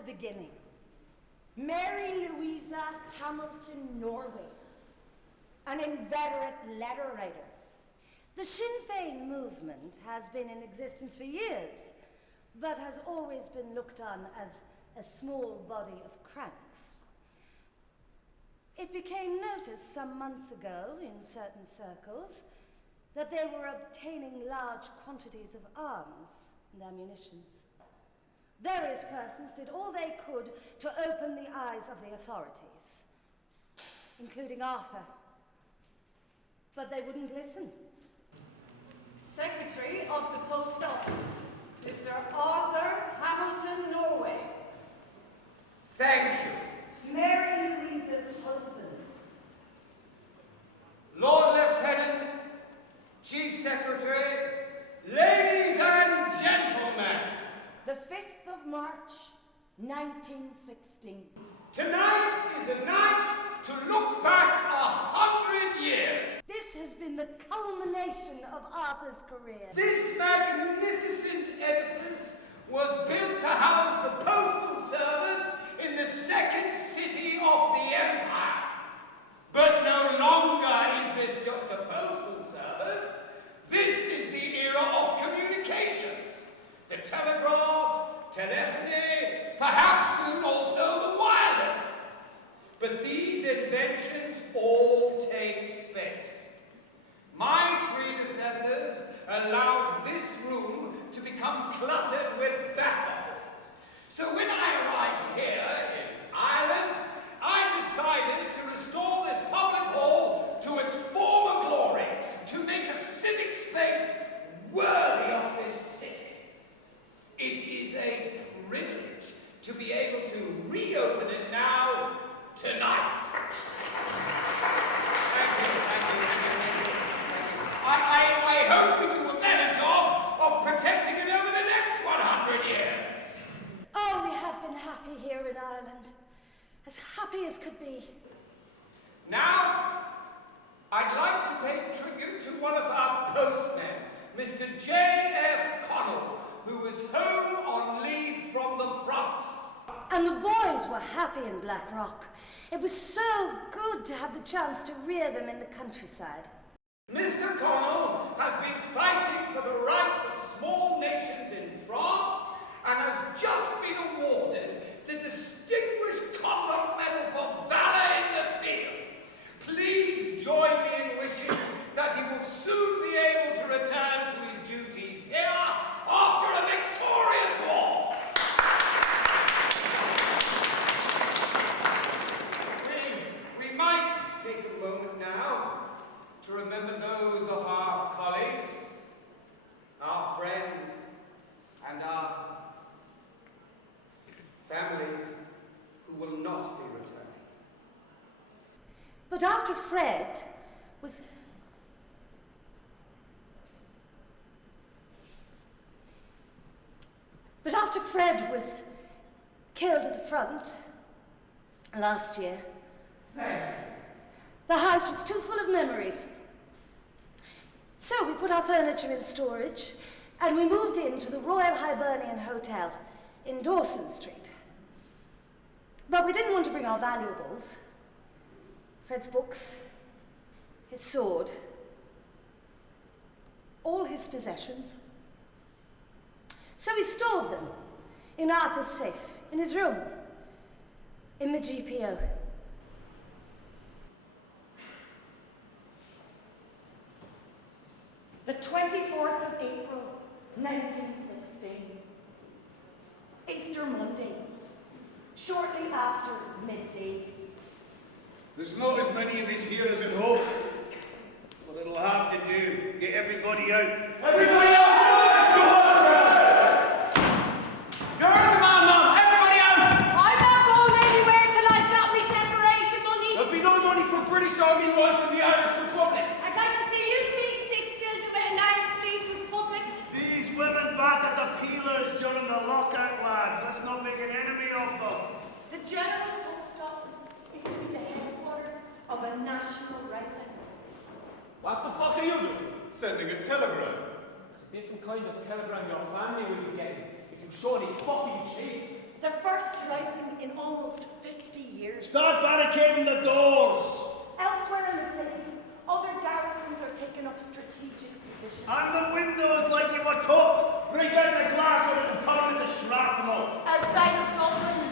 the beginning. Mary Louisa Hamilton Norway, an inveterate letter writer. The Sinn Féin movement has been in existence for years, but has always been looked on as a small body of cranks. It became noticed some months ago in certain circles that they were obtaining large quantities of arms and ammunitions. Various persons did all they could to open the eyes of the authorities, including Arthur, but they wouldn't listen. Secretary of the Post Office, Mr. Arthur Hamilton Norway. Thank you. Mary Louisa's husband. Lord Lieutenant, Chief Secretary, ladies and gentlemen. The 5th of March, 1916. Tonight is a night to look back 100 years. This has been the culmination of Arthur's career. This magnificent edifice was built to house the postal service in the second city of the empire. But no longer is this just a postal service. This is the era of communications. The telegraph, telephony, perhaps soon also the wireless. But these inventions all take space. My predecessors allowed this room to become cluttered with back offices. So when I arrived here in Ireland, I decided to restore this public hall to its former glory, to make a civic space worthy of this city. It is a privilege to be able to reopen it now, tonight. Thank you. I hope we do a better job of protecting it over the next 100 years. Oh, we have been happy here in Ireland. As happy as could be. Now, I'd like to pay tribute to one of our postmen, Mr. J.F. Connell, who is home on leave from the front. And the boys were happy in Black Rock. It was so good to have the chance to rear them in the countryside. Mr. Connell has been fighting for the rights of small nations in France and has just been awarded the Distinguished Conduct Medal for Valor in the Field. Please join me in wishing that he will soon be able to return to his duties here after a victorious war. We might take a moment now to remember those of our colleagues, our friends, and our families who will not be returning. But after Fred was... killed at the front last year, the house was too full of memories. So we put our furniture in storage and we moved into the Royal Hibernian Hotel in Dawson Street. But we didn't want to bring our valuables. Fred's books, his sword, all his possessions. So we stored them in Arthur's safe, in his room, in the GPO. The 24th of April, 1916. Easter Monday, shortly after midday. There's not as many of us here as I'd hoped. But it'll have to do. Get everybody out. Everybody out! Let's go on! You heard the man, ma'am! Everybody out! I'm not going anywhere till I've got me separation money. There'll be no money for British Army Royals for the Irish Republic. I'd like to see you teach 6 children with an Irish Bleed Republic. These women battered the peelers during the lockout, lads. Let's not make an enemy of them. The General Post Office is to be the headquarters of a national rising. What the fuck are you doing? Sending a telegram. It's a different kind of telegram your family will be getting if you show any fucking cheek. The first rising in almost 50 years. Start barricading the doors! Elsewhere in the city, other garrisons are taking up strategic positions. And the windows like you were taught! Break out the glass or it'll turn into shrapnel! Outside of Dublin,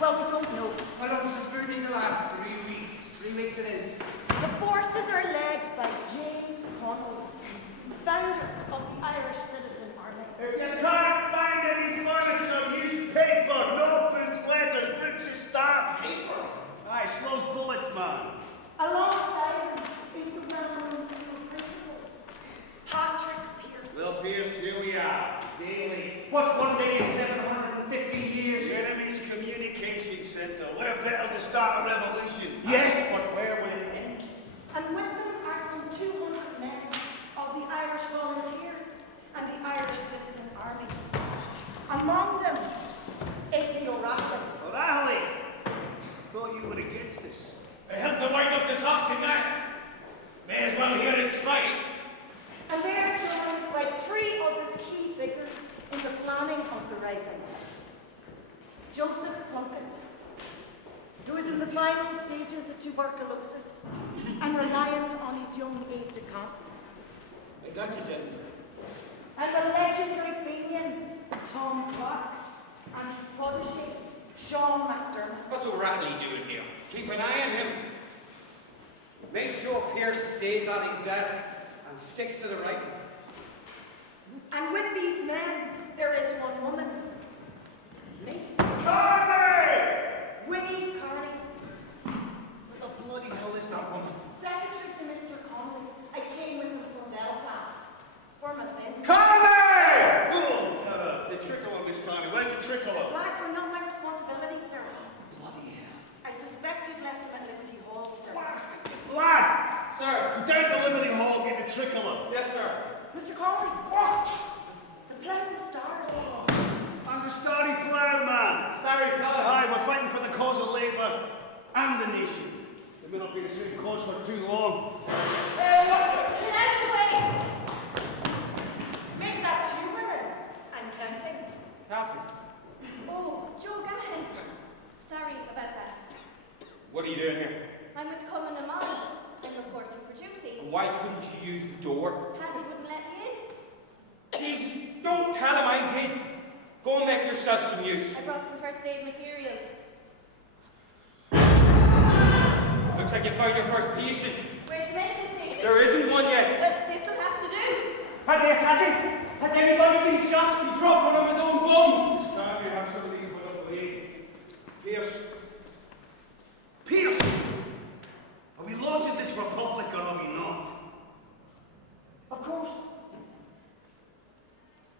well, we don't know. Well, I was spooning the last 3 weeks. 3 weeks it is. The forces are led by James Culleon, founder of the Irish Citizen Army. If you can't find any furniture, use paper, notebooks, letters, books of stamps. Paper? Aye, slows bullets, man. Alongside him is the well-known school principal, Patrick Pearce. Well, Pierce, here we are. Daily. What's 1,750 years? The enemy's communication centre. We're better to start a revolution. Yes, but where will it end? And with them are some 200 men of the Irish Volunteers and the Irish Citizen Army. Among them is the Oracle. O'Reilly! Thought you were against us. I had to wind up the clock, didn't I? May as well hear it strike. And they are joined by 3 other key figures in the planning of the rising. Joseph Plunkett, who is in the final stages of tuberculosis and reliant on his young aide-de-camp. I got you, gentlemen. And the legendary Fenian, Tom Clark, and his protege, Sean McDermott. What's O'Reilly doing here? Keep an eye on him. Make sure Pierce stays on his desk and sticks to the writing. And with these men, there is one woman. Me. Carney! Winnie Carney. What the bloody hell is that woman? Secretary to Mr. Connolly. I came with him from Belfast. For my sins. Carney! Oh, the tricolor, Miss Carney. Where's the tricolor? Flags were not my responsibility, sir. Bloody hell. I suspect you've left them at Liberty Hall, sir. Lad! Sir. Go down to Liberty Hall, get the tricolor. Yes, sir. Mr. Connolly. What? The plough and the stars. I'm the Starry Plough, man. Sorry, Paul. Aye, we're fighting for the cause of Labour and the nation. It may not be the same cause for too long. Get out of the way! Make that 2 women. I'm counting. Catherine, Oh, Joe Gahan. Sorry about that. what are you doing here? I'm with Colin Murphy. I'm reporting for duty. And why couldn't you use the door? Paddy wouldn't let me in. Jesus, don't tell him I did. Go and make yourself some use. I brought some first aid materials. Looks like you found your first patient. Where's the medical station? There isn't one yet. But this will have to do. Have they attacked him? Has anybody been shot? He dropped one of his own bombs. Can we have somebody put up the lead? Pierce. Pierce! Are we launching this republic or are we not? Of course.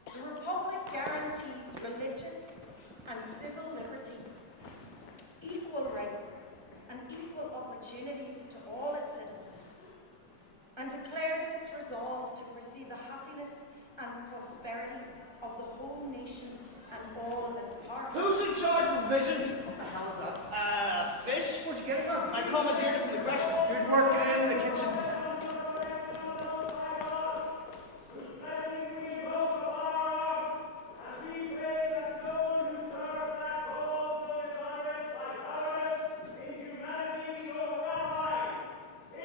The Republic guarantees religious and civil liberty, equal rights, and equal opportunities to all its citizens, and declares its resolve to pursue the happiness and prosperity of the whole nation and all of its parts. Who's in charge of provisions? What the hell is that? Fish? Where'd you get it from? I commandeered it from the Gresham. Good work, get in the kitchen.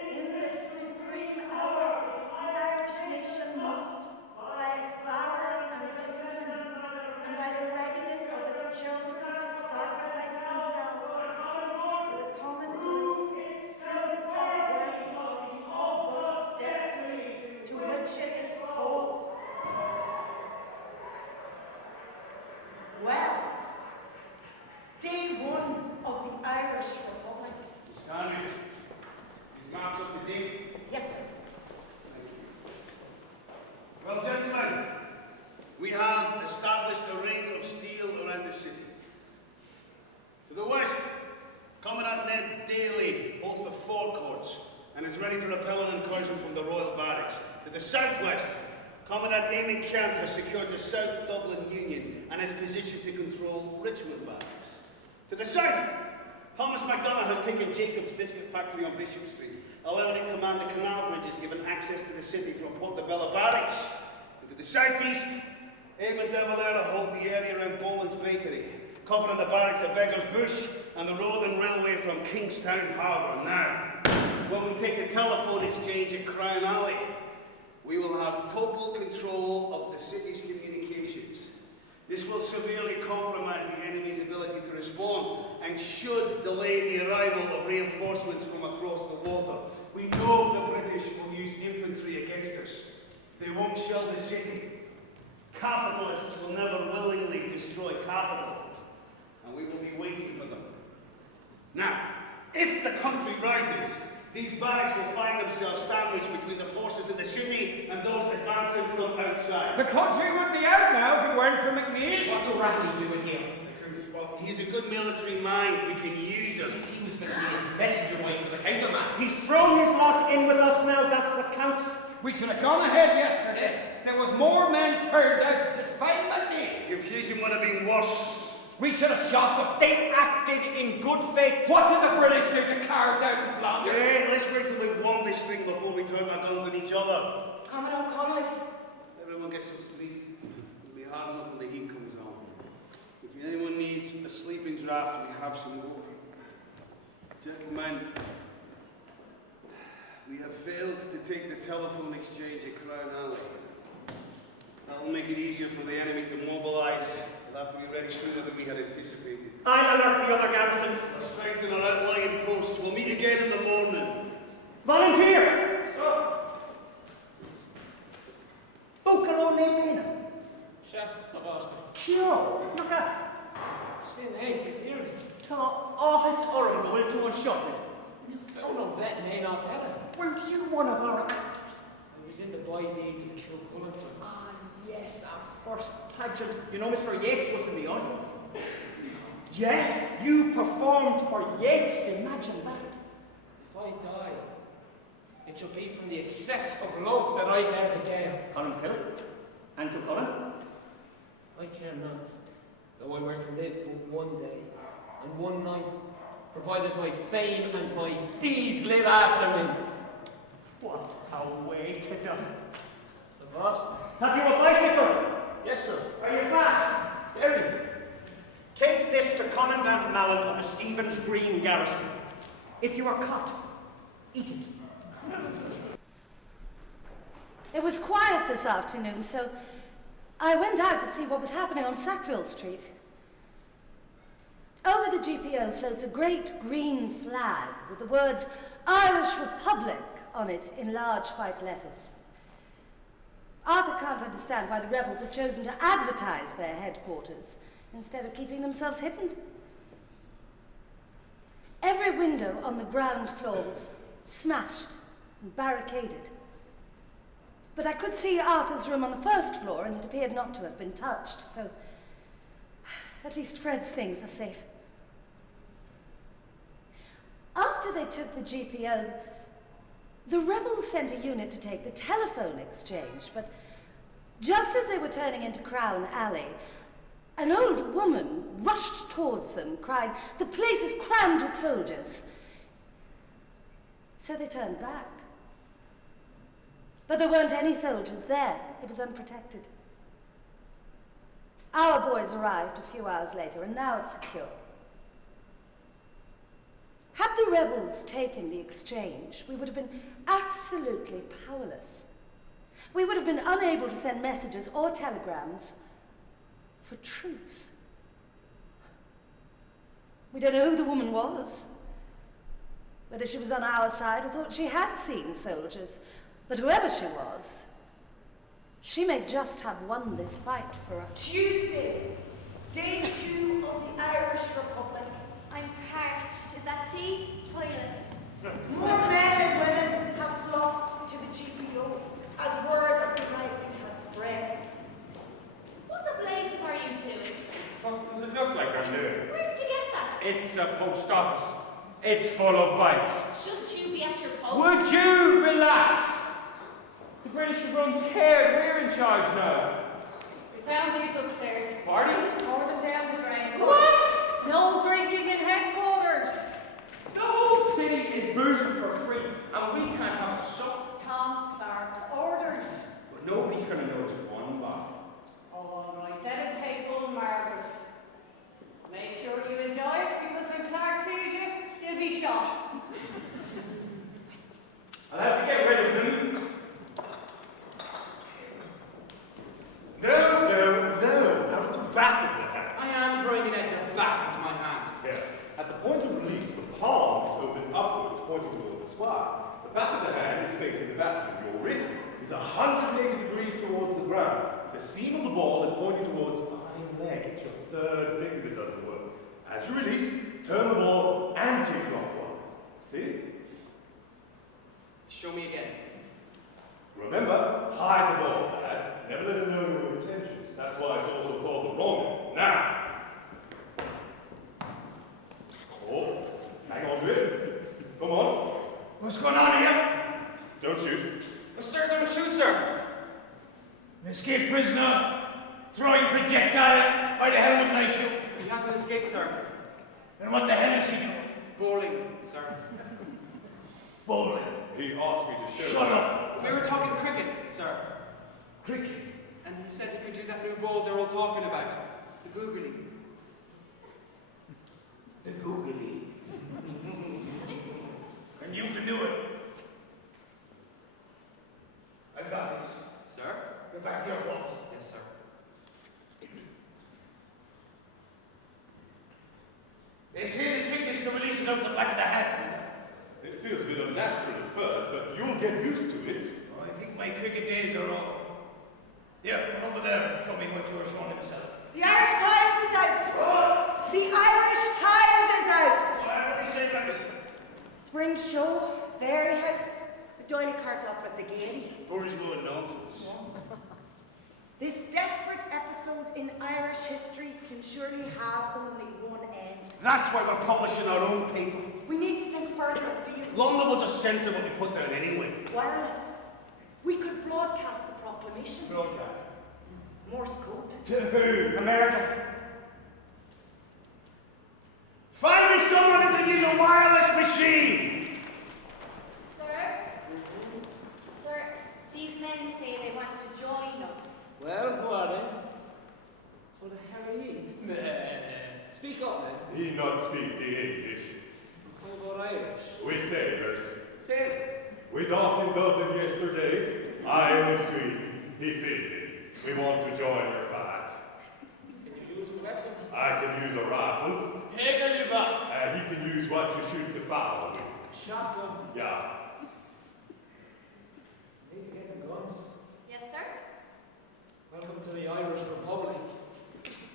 In this supreme hour, the Irish nation must, by its valor and discipline, and by the readiness of its children to sacrifice themselves for the common good, prove itself worthy of the august destiny to which it is called. Well, day 1 of the Irish Republic. Miss Carney, these maps up to date. Yes, sir. Well, gentlemen, we have established a ring of steel around the city. To the west, Commandant Ned Daly holds the forecourts and is ready to repel an incursion from the Royal Barracks. To the southwest, Commandant Amy Kent has secured the South Dublin Union and is positioned to control Richmond Barracks. To the south, Thomas MacDonagh has taken Jacob's Biscuit Factory on Bishop Street, allowing it to command the canal bridges, giving access to the city from Portobello Barracks. And to the southeast, Eamon de Valera holds the area around Boland's Bakery, covering the barracks at Beggar's Bush and the road and railway from Kingstown Harbour. Now, when we take the telephone exchange at Crown Alley, we will have total control of the city's communications. This will severely compromise the enemy's ability to respond and should delay the arrival of reinforcements from across the water. We know the British will use infantry against us. They won't shell the city. Capitalists will never willingly destroy capital, and we will be waiting for them. Now, if the country rises, these barracks will find themselves sandwiched between the forces in the city and those advancing from outside. The country would be out now if it weren't for McNeil. What's O'Reilly doing here? Well, he's a good military mind. We can use him. He was McNeil's messenger boy for the counterman. He's thrown his lot in with us now, that's what counts. We should have gone ahead yesterday. There was more men turned out despite McNeil. Confusion would have been worse. We should have shot them. They acted in good faith. What did the British do to cards out in Flanders? Hey, let's wait till we've won this thing before we turn our guns on each other. Commodore Connolly. Everyone gets some sleep. It'll be hard enough when the heat comes on. If anyone needs a sleeping draft, we have some more. Gentlemen, we have failed to take the telephone exchange at Crown Alley. That will make it easier for the enemy to mobilise. We'll have to be ready sooner than we had anticipated. I'll alert the other garrisons. We'll strengthen our outlying posts. We'll meet again in the morning. Volunteer! Sir. Bucalo Nevina. Sure, I've asked him. Kyo, look at. Sin, hey, get here. Ta office Oren will to unshot me. You found no vet and ain't all tell her. Were you one of our actors? I was in the by deeds of Kilcullen. Ah, yes, our first pageant. You know, Mr. Yates was in the audience. Yes, you performed for Yates. Imagine that. If I die, it shall be from the excess of love that I dare the gale. Colin Pill. And to Colin. I care not, though I were to live but one day and one night, provided my fame and my deeds live after me. What a way to die. The vast. Have you a bicycle? Yes, sir. Are you fast? Very. Take this to Commandant Mallon of the Stevens Green Garrison. If you are caught, eat it. It was quiet this afternoon, so I went out to see what was happening on Sackville Street. Over the GPO floats a great green flag with the words Irish Republic on it in large white letters. Arthur can't understand why the rebels have chosen to advertise their headquarters instead of keeping themselves hidden. Every window on the ground floor was smashed and barricaded. But I could see Arthur's room on the first floor, and it appeared not to have been touched, so at least Fred's things are safe. After they took the GPO, the rebels sent a unit to take the telephone exchange, but just as they were turning into Crown Alley, an old woman rushed towards them, crying, "The place is crammed with soldiers." So they turned back. But there weren't any soldiers there. It was unprotected. Our boys arrived a few hours later, and now it's secure. Had the rebels taken the exchange, we would have been absolutely powerless. We would have been unable to send messages or telegrams for troops. We don't know who the woman was, whether she was on our side or thought she had seen soldiers. But whoever she was, she may just have won this fight for us. Tuesday, day 2 of the Irish Republic. I'm parched. Is that tea? Toilet. More men and women have flocked to the GPO as word of the rising has spread. What the blazes are you doing? What does it look like I'm doing? Where did you get that? It's a post office. It's full of bikes. Shouldn't you be at your post? Would you relax? The British have run scared. We're in charge now. We found these upstairs. Party? Pour them down the drain. What? No drinking in headquarters. The whole city is boozing for free, and we can't have a sup. Tom Clark's orders. But nobody's going to notice one bottle. All right, let him take Bull Margaret. Make shot. I'll have to get rid of them. No, out of the back of the hand. I am throwing it at the back of my hand. Yeah. At the point of release, the palm is open upwards, pointing towards the square. The back of the hand is facing the batsman. Your wrist is 180 degrees towards the ground. The seam of the ball is pointing towards fine leg. It's your third finger that doesn't work. As you release, turn the ball anti-clockwise. See? Show me again. Remember, hide the ball, lad. Never let him know your intentions. That's why it's also called the wrong. Now. Oh, hang on to it. Come on. What's going on here? Don't shoot. Oh, sir, don't shoot, sir. An escaped prisoner, throwing projectile. Why the hell wouldn't I shoot? He hasn't escaped, sir. And what the hell is he doing? Bowling, sir. Bowling. He asked me to show Shut you. up. We were talking cricket, sir. Cricket. And he said he could do that new ball they're all talking about. The googly. The googly. And you can do it. I've got this. Sir? Get back to your ball. Yes, sir. They say the trick is to release it out the back of the hand. It feels a bit unnatural at first, but you'll get used to it. Oh, I think my cricket days are over. Here, over there, show me what you were showing himself. The Irish Times is out. The Irish Times is out. What do they say about this? Spring show, fairy house, the doily cart up at the Gaiety. Boris going nonsense. This desperate episode in Irish history can surely have only one end. That's why we're publishing our own paper. We need to think further afield. London will just censor what we put down anyway. Wireless. We could broadcast the proclamation. Broadcast. Morse code. To who? America. Find me someone who can use a wireless machine. Sir? Sir, these men say they want to join us. Well, who are they? Who the hell are ye? Speak up, man. He not speak the English. How about Irish? We sailors. Sailors. We docked in Dublin yesterday. I am in Sweden. He Finland. We want to join your fight. Can you use a weapon? I can use a rifle. And he can use what you shoot the fowl with. Shotgun. Yeah. Need to get the guns. Yes, sir? Welcome to the Irish Republic.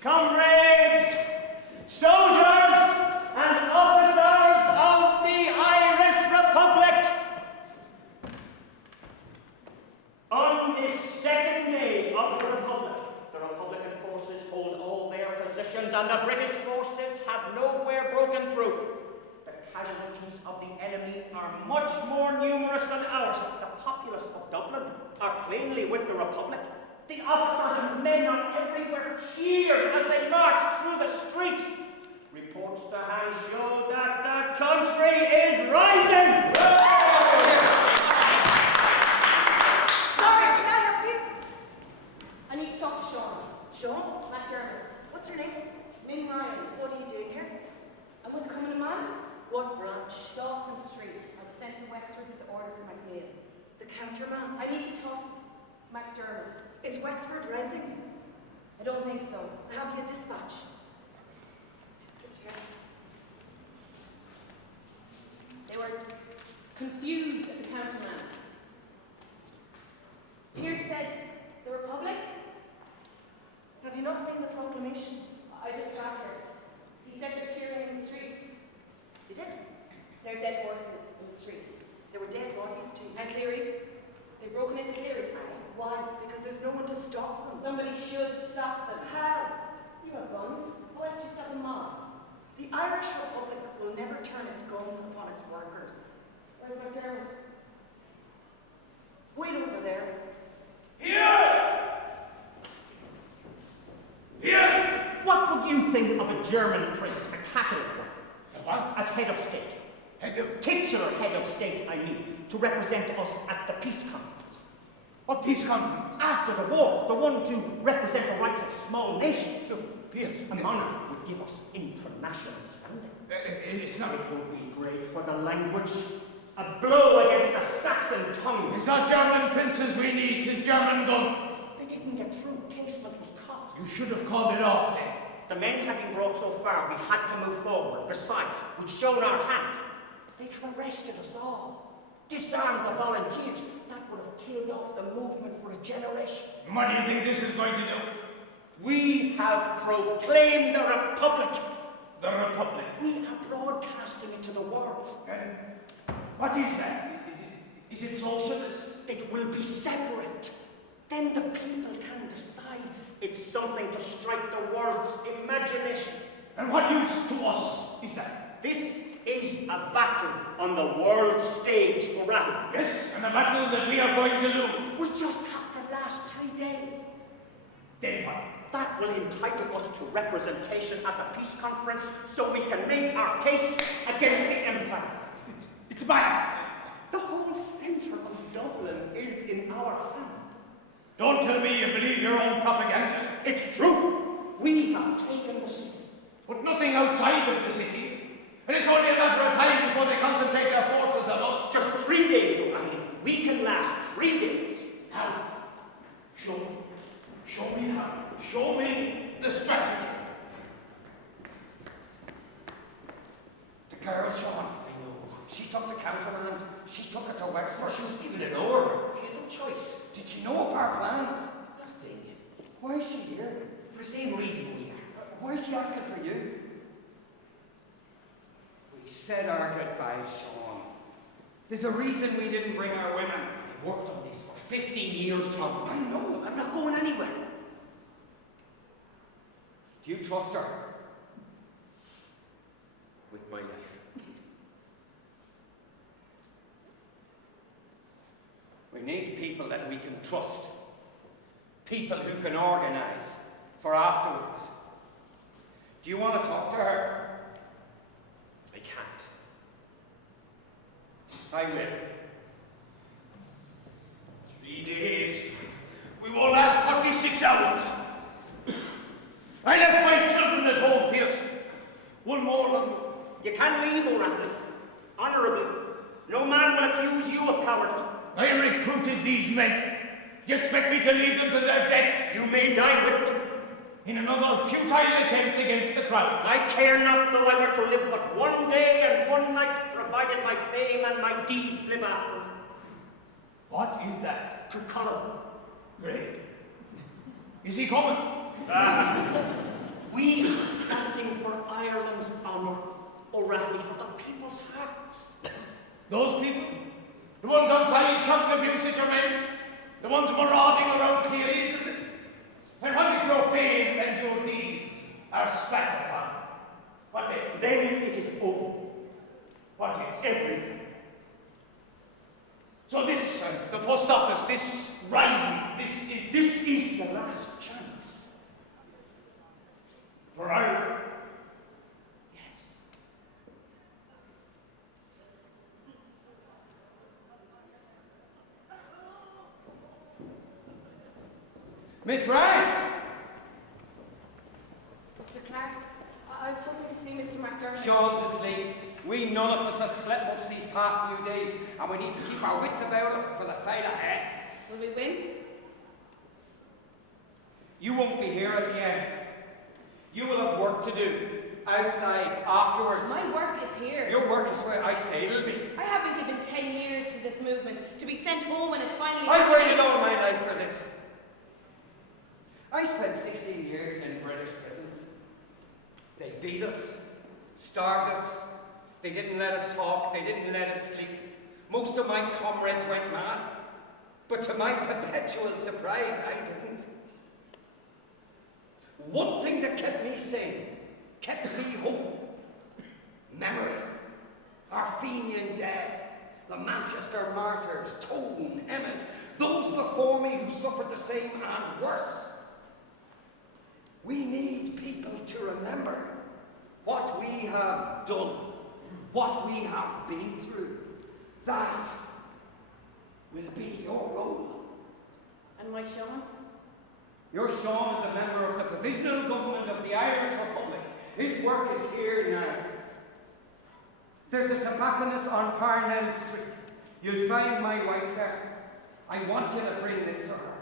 Comrades, soldiers, and officers of the Irish Republic, on this second day of the Republican forces hold all their positions and the British forces have nowhere broken through. The casualties of the enemy are much more numerous than ours. The populace of Dublin are plainly with the Republic. The officers and men are everywhere cheered as they march through the streets. Reports to hand show that the country is rising. Sorry, can I help you? I need to talk to Sean. Sean? McDermott. What's your name? Min Ryan. What are you doing here? I wouldn't come in a man. What branch? Dawson Street. I was sent to Wexford with the order from McNeil. The countermand? I need to talk to McDermott. Is Wexford rising? I don't think so. Have you a dispatch? Here. They were confused at the countermand. Pierce said, the Republic? Have you not seen the proclamation? I just got here. He said they're cheering in the streets. You did? They're dead horses in the street. There were dead bodies too. And Cleary's. They've broken into Cleary's. Why? Because there's no one to stop them. Somebody should stop them. How? You have guns. Why else you stop a mob? The Irish Republic will never turn its guns upon its workers. Where's McDermott? Wait over there. Here! Here! What would you think of a German prince, a Catholic one, What? as head of state? Head of... Titular head of state, I mean, to represent us at the peace conference? What peace conference? After the war, the one to represent the rights of small nations. Look, Piers. A monarch would give us international standing. It's not. It would be great for the language. A blow against the Saxon tongue. It's not German princes we need, 'tis German gun. They didn't get through. Casement was cut. You should have called it off then. The men had been brought so far, we had to move forward. Besides, we'd shown our hand. They'd have arrested us all. Disarmed the volunteers. That would have killed off the movement for a generation. What do you think this is going to do? We have proclaimed the Republic. The Republic. We are broadcasting it to the world. And what is that? Is it socialist? It will be separate. Then the people can decide. It's something to strike the world's imagination. And what use to us is that? This is a battle on the world stage, O'Reilly. Yes, and a battle that we are going to lose. We just have to last 3 days. Then what? That will entitle us to representation at the peace conference so we can make our case against the empire. It's madness. The whole centre of Dublin is in our hands. Don't tell me you believe your own propaganda. It's true. We have taken the city. But nothing outside of the city. And it's only a matter of time before they concentrate their forces on us. Just 3 days, O'Reilly. We can last 3 days. How? Show me. Show me how. Show me the strategy. The girl, Sean. I know. She took the countermand. She took it to Wexford. She was given an order. She had no choice. Did she know of our plans? Nothing. Why is she here? For the same reason we are. Why is she asking for you? We said our goodbyes, Sean. There's a reason we didn't bring our women. I've worked on this for 15 years, Tom. I know, look, I'm not going anywhere. Do you trust her? With my life. We need people that we can trust. People who can organise for afterwards. Do you want to talk to her? I can't. I will. 3 days. We won't last 36 hours. I left 5 children at home, Pierce. One more London. You can leave, O'Reilly. Honourably. No man will accuse you of cowardice. I recruited these men. You expect me to leave them to their death? You may die with them. In another futile attempt against the crown. I care not though I were to live but 1 day and 1 night, provided my fame and my deeds live after me. What is that? To Colin. Great. Is he coming? We are fighting for Ireland's honour, O'Reilly, for the people's hearts. Those people? The ones outside shouting abuse at your men? The ones marauding around Cleary's? And what if your fame and your deeds are spat upon? What then? Then it is over. What is? Everything. So this, the post office, this rising, This is the last chance. for Ireland. Yes. Miss Ryan! Mr. Clark, I was hoping to see Mr. McDermott. Sean's asleep. We none of us have slept much these past few days, and we need to keep our wits about us for the fight ahead. Will we win? You won't be here at the end. You will have work to do. Outside, afterwards. My work is here. Your work is where I say it'll be. I haven't given 10 years to this movement to be sent home when it's finally I've happening. waited all my life for this. I spent 16 years in British prisons. They beat us, starved us. They didn't let us talk, they didn't let us sleep. Most of my comrades went mad. But to my perpetual surprise, I didn't. One thing that kept me sane, kept me whole. Memory. Our Fenian dead. The Manchester martyrs, Tone, Emmett. Those before me who suffered the same and worse. We need people to remember what we have done, what we have been through. That will be your role. And my Sean? Your Sean is a member of the Provisional Government of the Irish Republic. His work is here now. There's a tobacconist on Parnell Street. You'll find my wife there. I want you to bring this to her.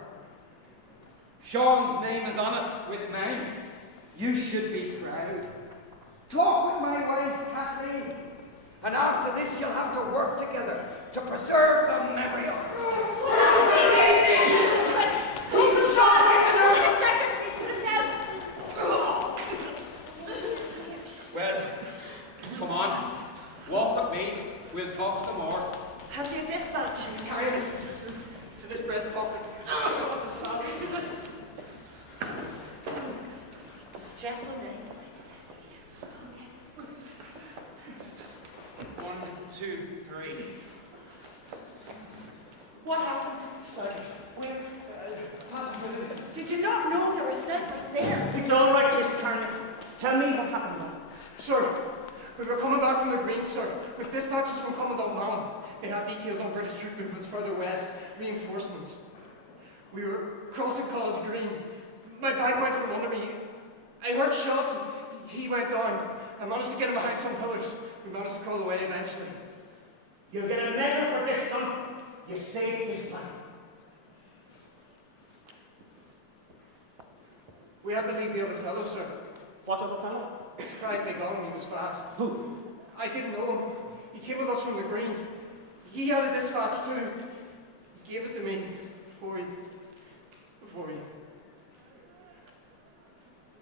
Sean's name is on it with mine. You should be proud. Talk with my wife, Kathleen. And after this, you'll have to work together to preserve the memory of it. Keep the Sean! The stretcher! Put him down! Well, come on. Walk with me. We'll talk some more. Has your dispatch? Carry it to this breast pocket. Gentlemen. 1, 2, 3. What happened? Where? Did you not know there were snipers there? It's all right, Miss Carney. Tell me what happened. Sir, we were coming back from the Green, sir, with dispatches from Commandant Mallon. They had details on British troop movements further west, reinforcements. We were crossing College Green. My bag went from under me. I heard shots. He went down. I managed to get him behind some pillars. We managed to crawl away eventually. You'll get a medal for this, son. You saved his life. We had to leave the other fellow, sir. What other fellow? Surprised they got him. He was fast. Who? I didn't know him. He came with us from the Green. He had a dispatch too. He gave it to me before he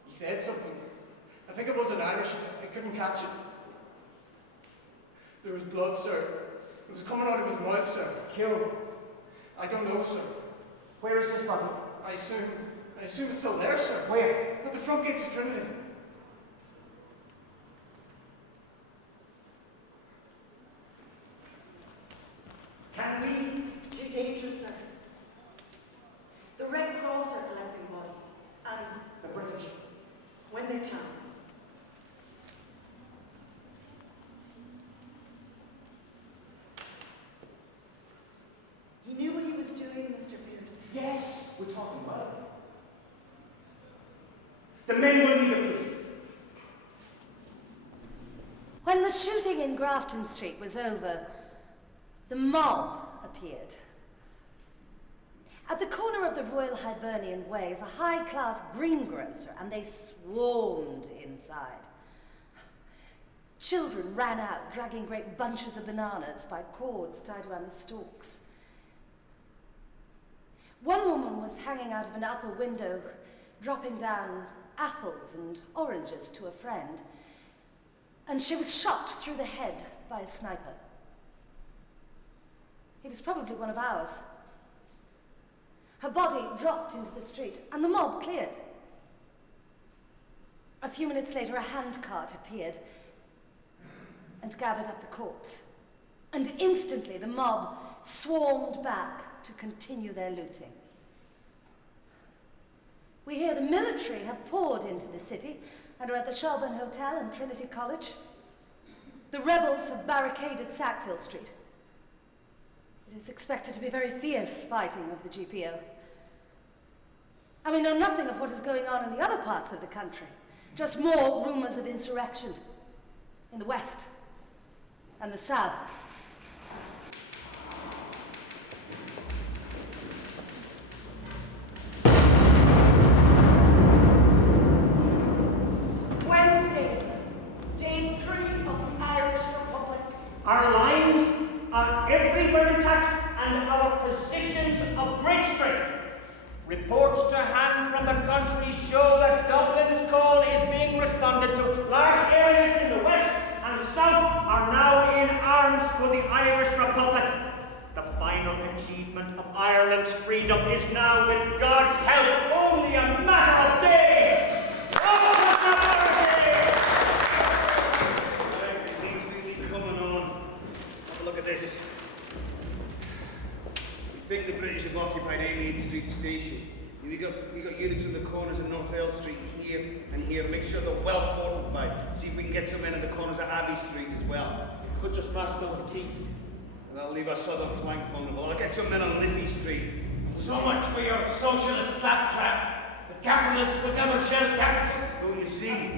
said something. I think it was in Irish. I couldn't catch it. There was blood, sir. It was coming out of his mouth, sir. Killed? I don't know, sir. Where is his body? I assume it's still there, sir. Where? At the front gates of Trinity. Can we? It's too dangerous, sir. The Red Cross are collecting bodies, and the British, when they can. He knew what he was doing, Mr. Pierce. Yes, we're talking about it. The men will need a police. When the shooting in Grafton Street was over, the mob appeared. At the corner of the Royal Hibernian Way is a high-class greengrocer, and they swarmed inside. Children ran out, dragging great bunches of bananas by cords tied around the stalks. One woman was hanging out of an upper window, dropping down apples and oranges to a friend, and she was shot through the head by a sniper. He was probably one of ours. Her body dropped into the street, and the mob cleared. A few minutes later, a handcart appeared and gathered up the corpse. And instantly, the mob swarmed back to continue their looting. We hear the military have poured into the city and are at the Shelburne Hotel and Trinity College. The rebels have barricaded Sackville Street. It is expected to be very fierce fighting of the GPO. And we know nothing of what is going on in the other parts of the country. Just more rumors of insurrection in the west and the south. Wednesday, day 3 of the Irish Republic. Our lines are everywhere intact, and our positions of great strength. Reports to hand from the country show that Dublin's call is being responded to. Large areas in the west and south are now in arms for the Irish Republic. The final achievement of Ireland's freedom is now, with God's help, only a matter of days. Only a matter of days. Things really coming on. Have a look at this. We think the British have occupied Amiens Street Station. We got units on the corners of North L Street here and here. Make sure they're well fortified. See if we can get some men at the corners of Abbey Street as well. Could just smash down the keys. And that'll leave our southern flank vulnerable. I'll get some men on Liffey Street. So much for your socialist claptrap. The capitalists would never shell capital. Don't you see?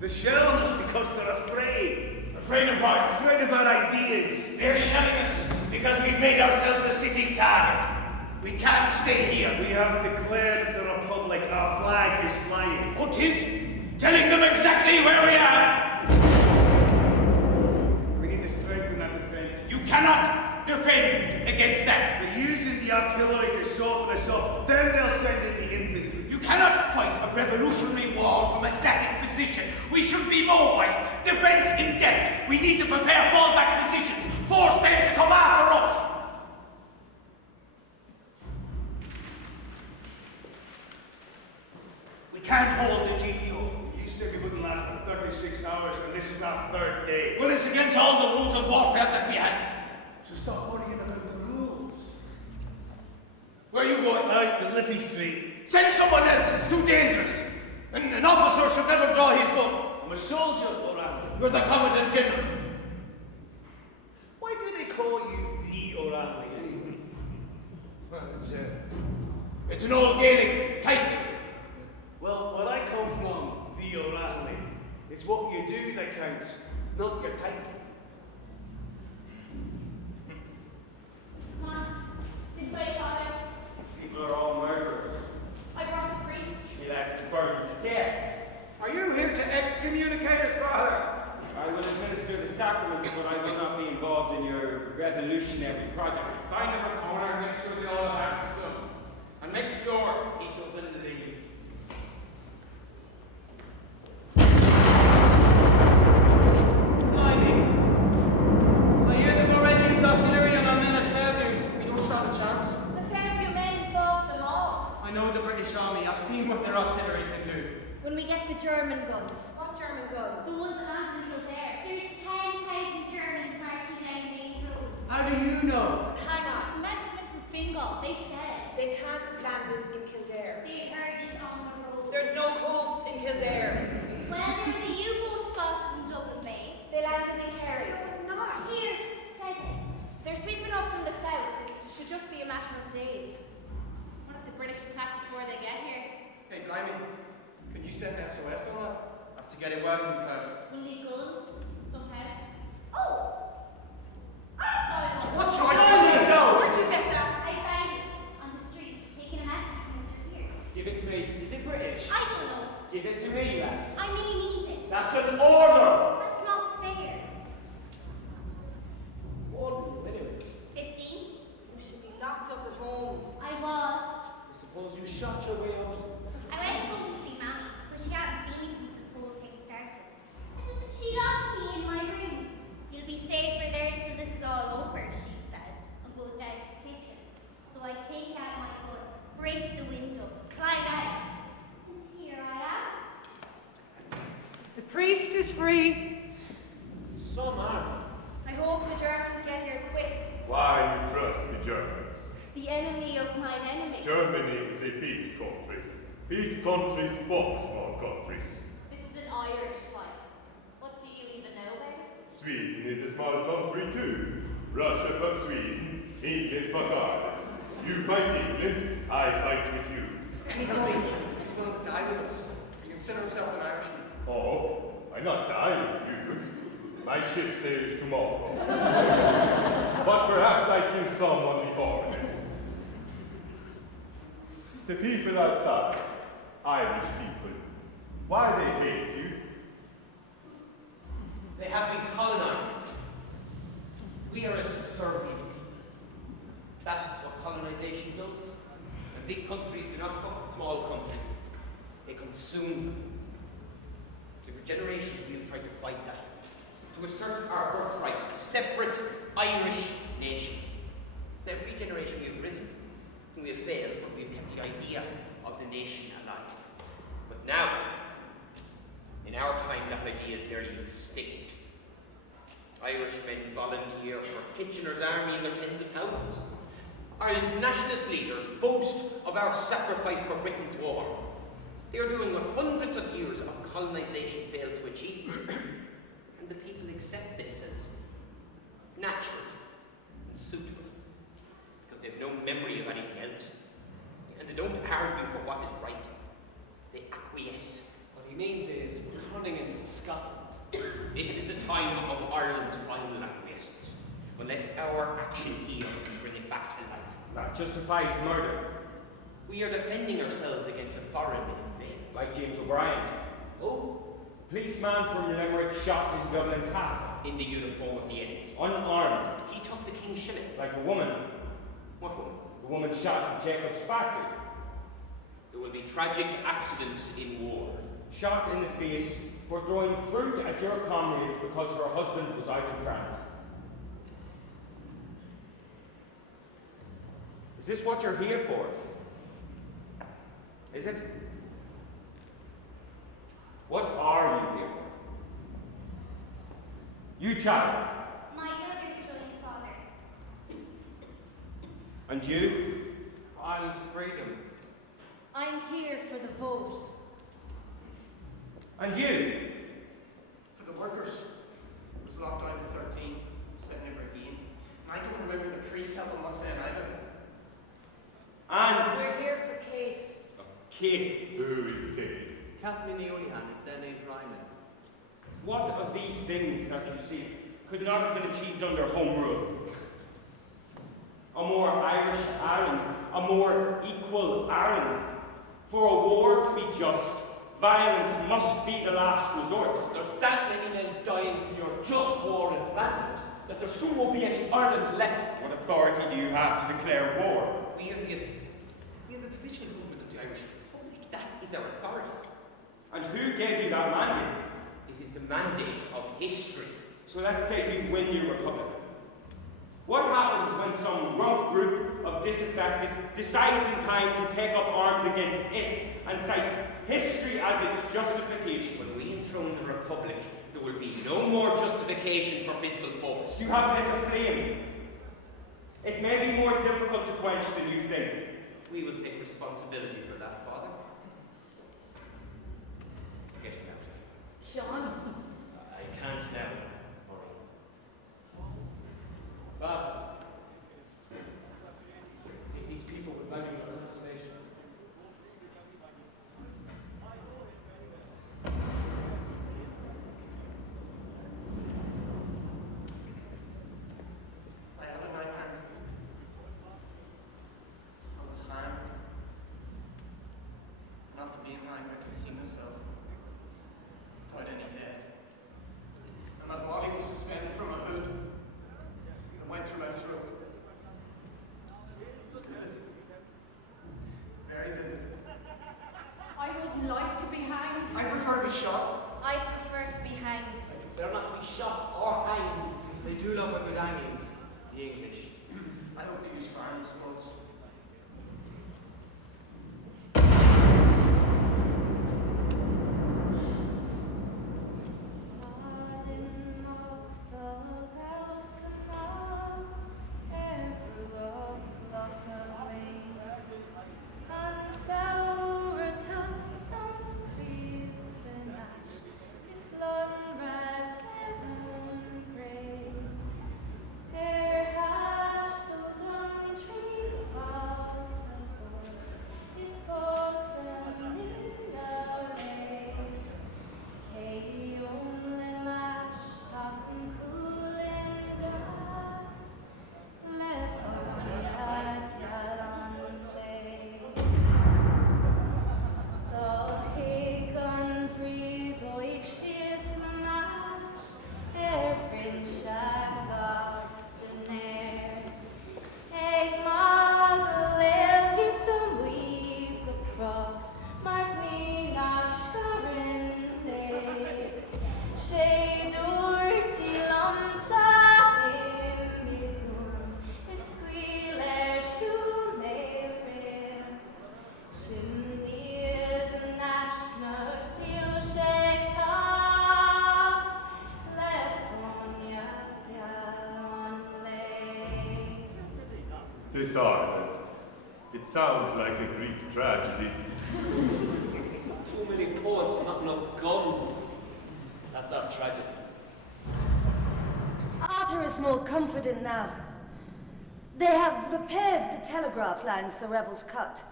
They're shelling us because they're afraid. Afraid of what? Afraid of our ideas. They're shelling us because we've made ourselves a sitting target. We can't stay here. We have declared the Republic. Our flag is flying. Oh, 'tis? Telling them exactly where we are. We need to strengthen our defense. You cannot defend against that. They're using the artillery to soften us up. Then they'll send in the infantry. You cannot fight a revolutionary war from a static position. We should be mobile. Defense in depth. We need to prepare fallback positions. Force them to come after us. We can't hold the GPO. You said we wouldn't last for 36 hours, and this is our third day. Well, it's against all the rules of warfare that we had. So stop worrying about the rules. Where are you going? Out to Liffey Street. Send someone else. It's too dangerous. An officer should never draw his gun. I'm a soldier, O'Reilly. You're the Commandant General. Why do they call you the O'Reilly anyway? Well, it's an old Gaelic title. Well, where I come from, the O'Reilly, it's what you do that counts, not your title. Come on, this way, Father. These people are all murderers. I brought the priest. You'll have to burn them to death. Are you here to excommunicate us, Father? I will administer the sacraments, but I will not be involved in your revolutionary project. Find him a corner and make sure they all have access to him. And make sure he doesn't leave. I hear they've already used artillery on our men at Fairview. We don't stand a chance. The Fairview men fought them off. I know the British Army. I've seen what their artillery can do. When we get the German guns. What German guns? The ones that landed in Kildare. There's 10,000 Germans marching down these roads. How do you know? Hang There's on. some Mexican from Fingal. They said. They can't have landed in Kildare. They heard it on the road. There's no coast in Kildare. Well, there was a U-boat spotted in Dublin Bay. They landed in Kerry. There was not. Here, said it. They're sweeping up from the south. It should just be a matter of days. What if the British attack before they get here? Hey, blimey. Could you send SOS on that? I have to get it working first. We'll need guns, somehow. Oh! I've got it. What's your Where'd you get that? I found it on the street, taking a message from Mr. Pierce. Give it to me. Is it British? I don't know. Give it to me, lass. I may need it. That's an order! That's not fair. What are you anyway? 15? You should be locked up at home. I was. I suppose you shot your way out. I went home to see Mammy, but she hadn't seen me since this whole thing started. And just she locked me in my room. You'll be safer there till this is all over, she says, and goes down to the kitchen. So I take out my gun, break the window, climb out, and here I am. The priest is free. Some are. I hope the Germans get here quick. Why you trust the Germans? The enemy of mine enemy. Germany is a big country. Big countries fuck small countries. This is an Irish fight. What do you even know about it? Sweden is a small country too. Russia fuck Sweden, England fuck Ireland. You fight England, I fight with you. And he's willing to die with us. He consider himself an Irishman. Oh, I not die with you. My ship sails tomorrow. But perhaps I kill someone before then. The people outside, Irish people, why they hate you? They have been colonized. So we are a subservient people. That is what colonization does. And big countries do not fuck small countries. They consume them. So for generations we have tried to fight that. To assert our birthright, a separate Irish nation. Every generation we have risen, and we have failed, but we have kept the idea of the nation alive. But now, in our time, that idea is nearly extinct. Irishmen volunteer for Kitchener's army in their tens of thousands. Ireland's nationalist leaders boast of our sacrifice for Britain's war. They are doing what hundreds of years of colonization failed to achieve. And the people accept this as natural and suitable, because they have no memory of anything else. argue for what is right. They acquiesce. What he means is, we're turning into Scotland. This is the time of Ireland's final acquiescence. Unless our action here can bring it back to life. That justifies murder. We are defending ourselves against a foreign invasion. Like James O'Brien. Oh, Policeman from Limerick shot in Dublin Castle. in the uniform of the enemy. Unarmed. He took the king's shilling. Like the woman. What woman? The woman shot in Jacob's factory. There will be tragic accidents in war. Shot in the face for throwing fruit at your comrades because her husband was out in France. Is this what you're here for? Is it? What are you here for? You child. My brother's joined, Father. And you? Ireland's freedom. I'm here for the vote. And you? For the workers. It was locked down in 13, said never again. And I don't remember the priests helping much then either. And We're here for Kate. Kate. Who is Kate? Kathleen O'Lehan is their named Ryman. What of these things that you see could not have been achieved under Home Rule? A more Irish Ireland, a more equal Ireland. For a war to be just, violence must be the last resort. There's that many men dying for your just war in Flanders that there soon won't be any Ireland left. What authority do you have to declare war? We are the provisional government of the Irish Republic. That is our authority. And who gave you that mandate? It is the mandate of history. So let's say you win your republic. What happens when some rump group of disaffected decides in time to take up arms against it and cites history as its justification? When we enthrone the Republic, there will be no more justification for physical force. You have lit a flame. It may be more difficult to quench than you think. We will take responsibility for that, Father. Get him out. Sean. I can't now. Father, if these people would value your consolation. I had a nightmare. I was hanged. And after being hanged, I could see myself without any head. And my body was suspended from a hood that went through my throat. It was vivid. Very vivid. I would like to be hanged. I prefer to be shot. I prefer to be hanged. They're not to be shot or hanged. They do love a good hanging, the English. I hope they use firearms bullets. This Ireland. It sounds like a Greek tragedy. Too many poets, not enough guns. That's our tragedy. Arthur is more comforted now. They have repaired the telegraph lines the rebels cut.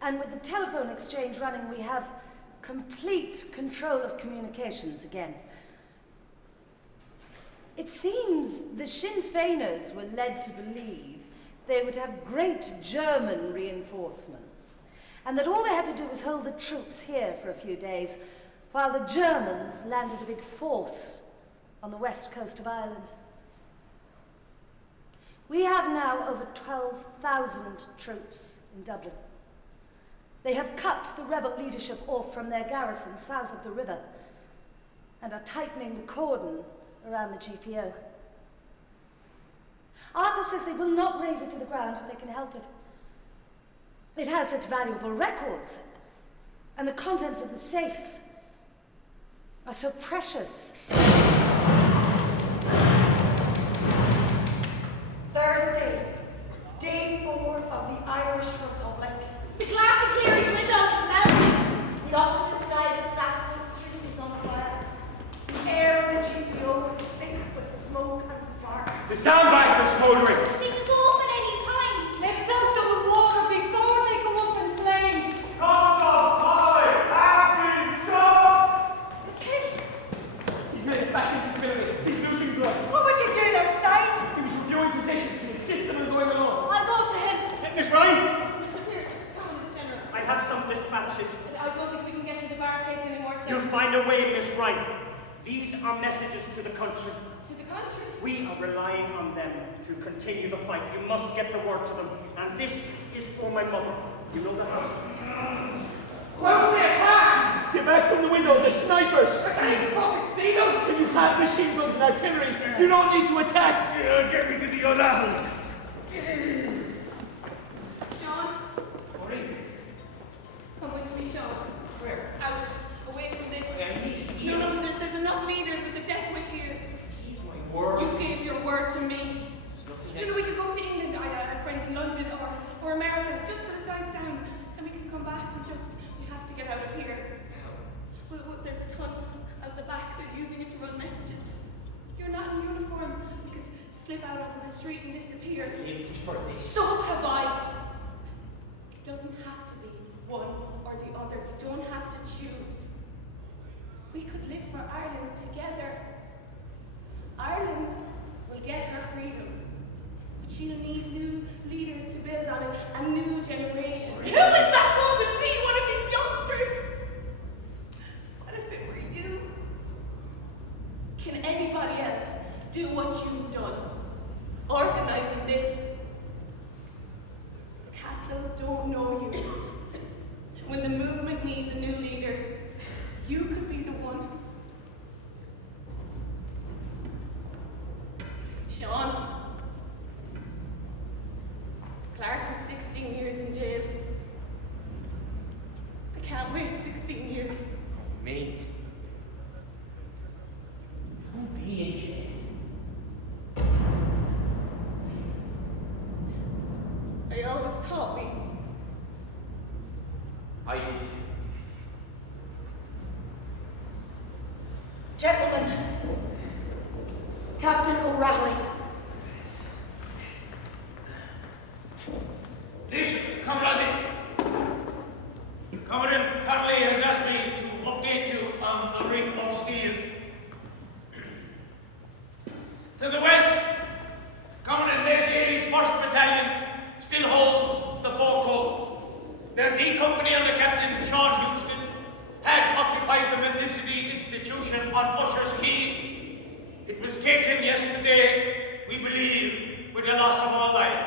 And with the telephone exchange running, we have complete control of communications again. It seems the Sinn Féiners were led to believe they would have great German reinforcements, and that all they had to do was hold the troops here for a few days, while the Germans landed a big force on the west coast of Ireland. We have now over 12,000 troops in Dublin. They have cut the rebel leadership off from their garrison south of the river and are tightening the cordon around the GPO. Arthur says they will not raise it to the ground if they can help it. It has such valuable records, and the contents of the safes are so precious. Thursday, day 4 of the Irish Republic. The glass of Clary's windows is melting. The opposite side of Sackville Street is on fire. The air of the GPO is thick with smoke and sparks. The sandbags are smouldering. They could go open any time. Let's soak them with water before they go up in flames. Is he? He's made it back into the building. He's losing blood. What was he doing outside? He was reviewing positions and insisted on going along. I'll go to him. Miss Ryan, Mr. Pierce, come on, General. I have some dispatches. I don't think we can get to the barricades anymore, sir. You'll find a way, Miss Ryan. These are messages to the country. To the country? We are relying on them to continue the fight. You must get the word to them. And this is for my mother. You know the house. Close the attack! Step back from the window, the snipers! I can't even fucking see them! If you have machine guns and artillery, you don't need to attack! Get me to the archival. Sean? Come with me, Sean. Where? Out. Away from this. No, No, there's enough leaders with the death wish here. my word. You gave your word to me. There's nothing You know, we could go to England. I have friends in London or America, just till it dies down. And we can come back. We have to get out of here. Well, there's a tunnel out the back. They're using it to run messages. You're not in uniform. We could slip out onto the street and disappear. lived for this. So have I. It doesn't have to be one or the other. You don't have to choose. We could live for Ireland together. Ireland will get her freedom. But she'll need new leaders to build on it, a new generation. Who is that going to be? One of these youngsters? What if it were you? Can anybody else do what you've done? Organizing this. The castle don't know you. When the movement needs a new leader, you could be the one. Sean. Clark was 16 years in jail. I can't wait 16 years. Me? Don't be in jail. They always taught me. I did. Gentlemen, Captain O'Reilly. Listen, comrade. Commandant Connolly has asked me to update you on the Ring of Steel. To the west, Commandant Daly's 1st Battalion still holds the Fort Toll. Their D Company under Captain Sean Houston had occupied the Mendicity Institution on Usher's Quay. It was taken yesterday, we believe, with the loss of all life.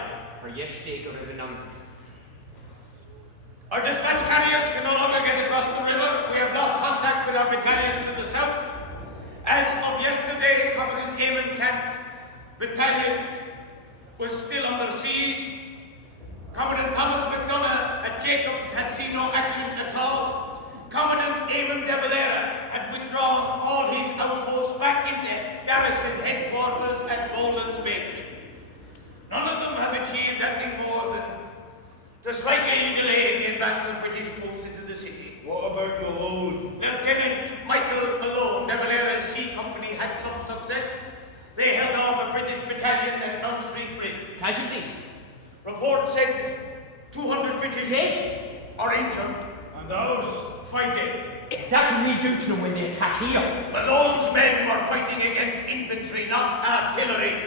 Our dispatch carriers can no longer get across the river. We have lost contact with our battalions to the south. As of yesterday, Commandant Eamon Kent's battalion was still under siege. Commandant Thomas MacDonough at Jacobs had seen no action at all. Commandant Eamon de Valera had withdrawn all his outposts back into garrison headquarters at Boland's Bakery. None of them have achieved anything more than to slightly delay the advance of British troops into the city. What about Malone? Lieutenant Michael Malone, de Valera's C Company, had some success. They held off a British battalion at Elm Street Bridge. Casualties? Report said 200 British Dead? or injured. And those fighting. That can we do to them when they attack here? Malone's men were fighting against infantry, not artillery.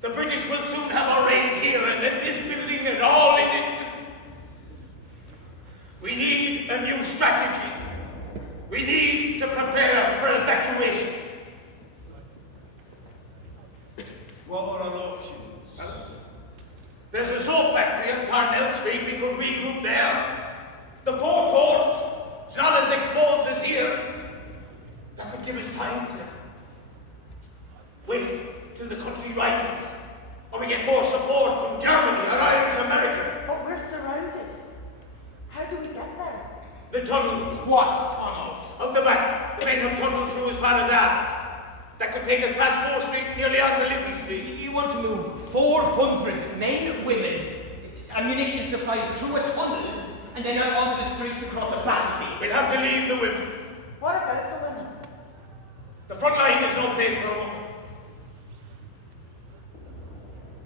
The British will soon have our range here, and then this building and all in it. We need a new strategy. We need to prepare for evacuation. What are our options? There's a soap factory on Parnell Street. We could regroup there. The Four Courts, it's not as exposed as here. That could give us time to wait till the country rises, or we get more support from Germany or Irish America. But we're surrounded. How do we get there? The tunnels. What tunnels? Out the back. The men have tunneled through as far as Adams. That could take us past Moore Street, nearly on to Liffey Street. You want to move 400 men, women, ammunition supplies through a tunnel, and then out onto the streets across a battlefield? We'll have to leave the women. What about the women? The front line is no place for a woman.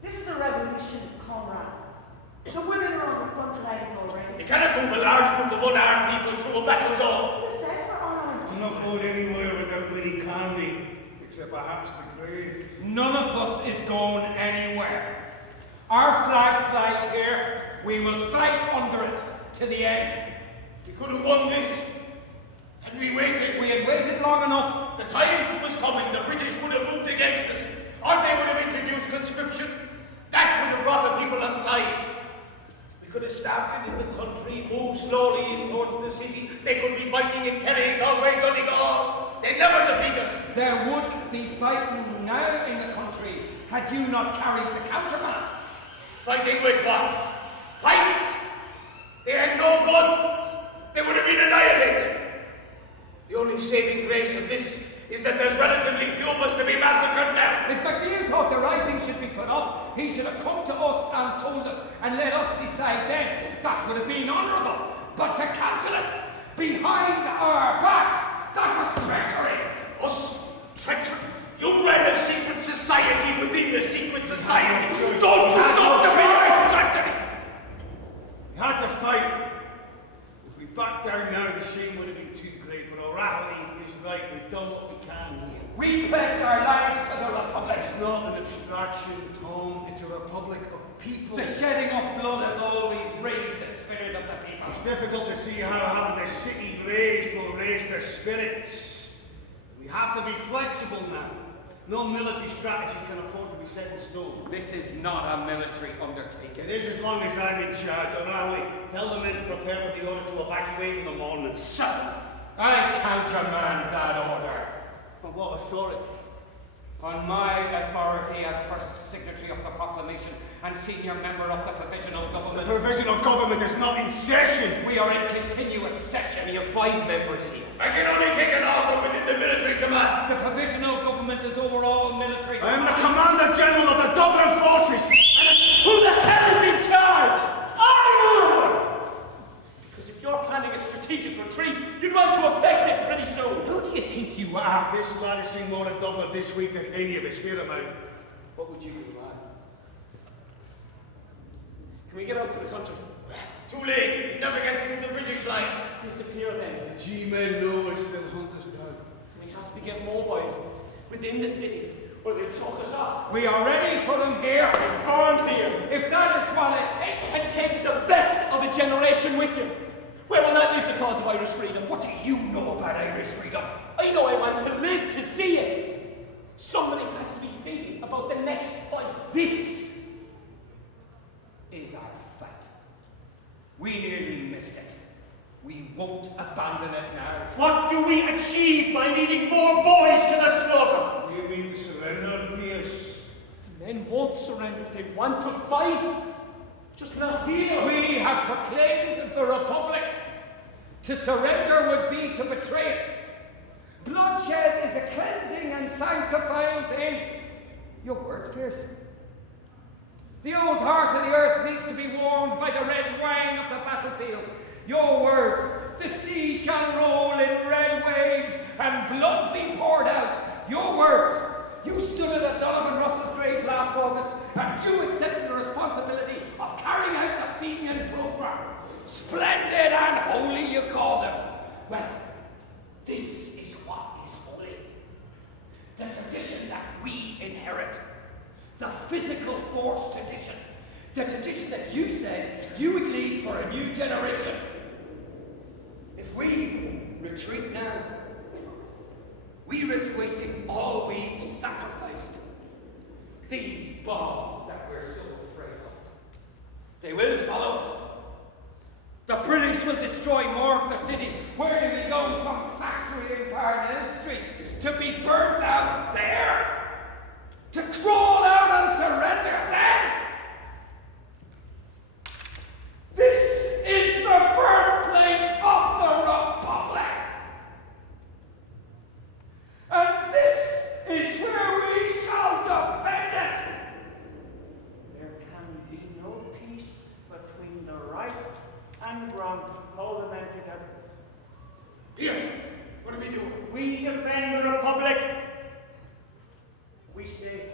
This is a revolution, comrade. The women are on the front lines already. You cannot move a large group of unarmed people through a battle zone. Who says we're unarmed? I'm not going anywhere without Winnie Candy, except perhaps the grave. None of us is going anywhere. Our flag flies here. We will fight under it to the end. We could have won this, and we waited. We had waited long enough. The time was coming. The British would have moved against us, or they would have introduced conscription. That would have brought the people on side. We could have started in the country, moved slowly in towards the city. They could be fighting in Kerry, Galway, Donegal. They'd never defeat us. There would be fighting now in the country had you not carried the countermand. Fighting with what? Pikes? They had no guns. They would have been annihilated. The only saving grace of this is that there's relatively few of us to be massacred now. If MacNeil thought the rising should be put off, he should have come to us and told us and let us decide then. That would have been honourable. But to cancel it behind our backs, that was treachery. Us? Treachery? You ran a secret society within the secret society. Don't you talk to me about treachery! We had to fight. If we backed down now, the shame would have been too great, but O'Reilly is right. We've done what we can here. We pledged our lives to the Republic. It's not an abstraction, Tom. It's a republic of people. The shedding of blood has always raised the spirit of the people. It's difficult to see how having the city raised will raise their spirits. We have to be flexible now. No military strategy can afford to be set in stone. This is not a military undertaking. It is as long as I'm in charge. O'Reilly, tell the men to prepare for the order to evacuate in the morning. Sir, I countermand that order. On what authority? On my authority as first signatory of the proclamation and senior member of the provisional government. The provisional government is not in session. We are in continuous session. We have 5 members here. I can only take an order within the military command. The provisional government is over all military. I am the Commander General of the Dublin forces. Who the hell is in charge? I am! Because if you're planning a strategic retreat, you'd want to effect it pretty soon. Who do you think you are? This lad has seen more in Dublin this week than any of us. Hear him out. What would you do, lad? Can we get out to the country? Too late. Never get through the British line. Disappear then. The G-men know us, they'll hunt us down. We have to get mobile within the city, or they'll choke us off. We are ready for them here. Born here. If that is what it takes. And take the best of a generation with you. Where will that leave the cause of Irish freedom? What do you know about Irish freedom? I know I want to live to see it. Somebody has to be thinking about the next fight. This is our fight. We nearly missed it. We won't abandon it now. What do we achieve by leading more boys to the slaughter? You mean to surrender, Pierce? The men won't surrender. They want to fight. Just not here. We have proclaimed the Republic. To surrender would be to betray it. Bloodshed is a cleansing and sanctifying thing. Your words, Pierce. The old heart of the earth needs to be warmed by the red wine of the battlefield. Your words, the sea shall roll in red waves and blood be poured out. Your words, you stood at Donovan Russell's grave last August and you accepted the responsibility of carrying out the Fenian programme. Splendid and holy, you call them. Well, this is what is holy. The tradition that we inherit. The physical force tradition. The tradition that you said you would lead for a new generation. If we retreat now, we risk wasting all we've sacrificed. These bombs that we're so afraid of, they will follow us. The British will destroy more of the city. Where do we go? Some factory in Parnell Street to be burnt out there? To crawl out and surrender then? This is the birthplace of the Republic. And this is where we shall defend it. There can be no peace between the right and wrong. Call the men together. Here, what do we do? We defend the Republic. We stay.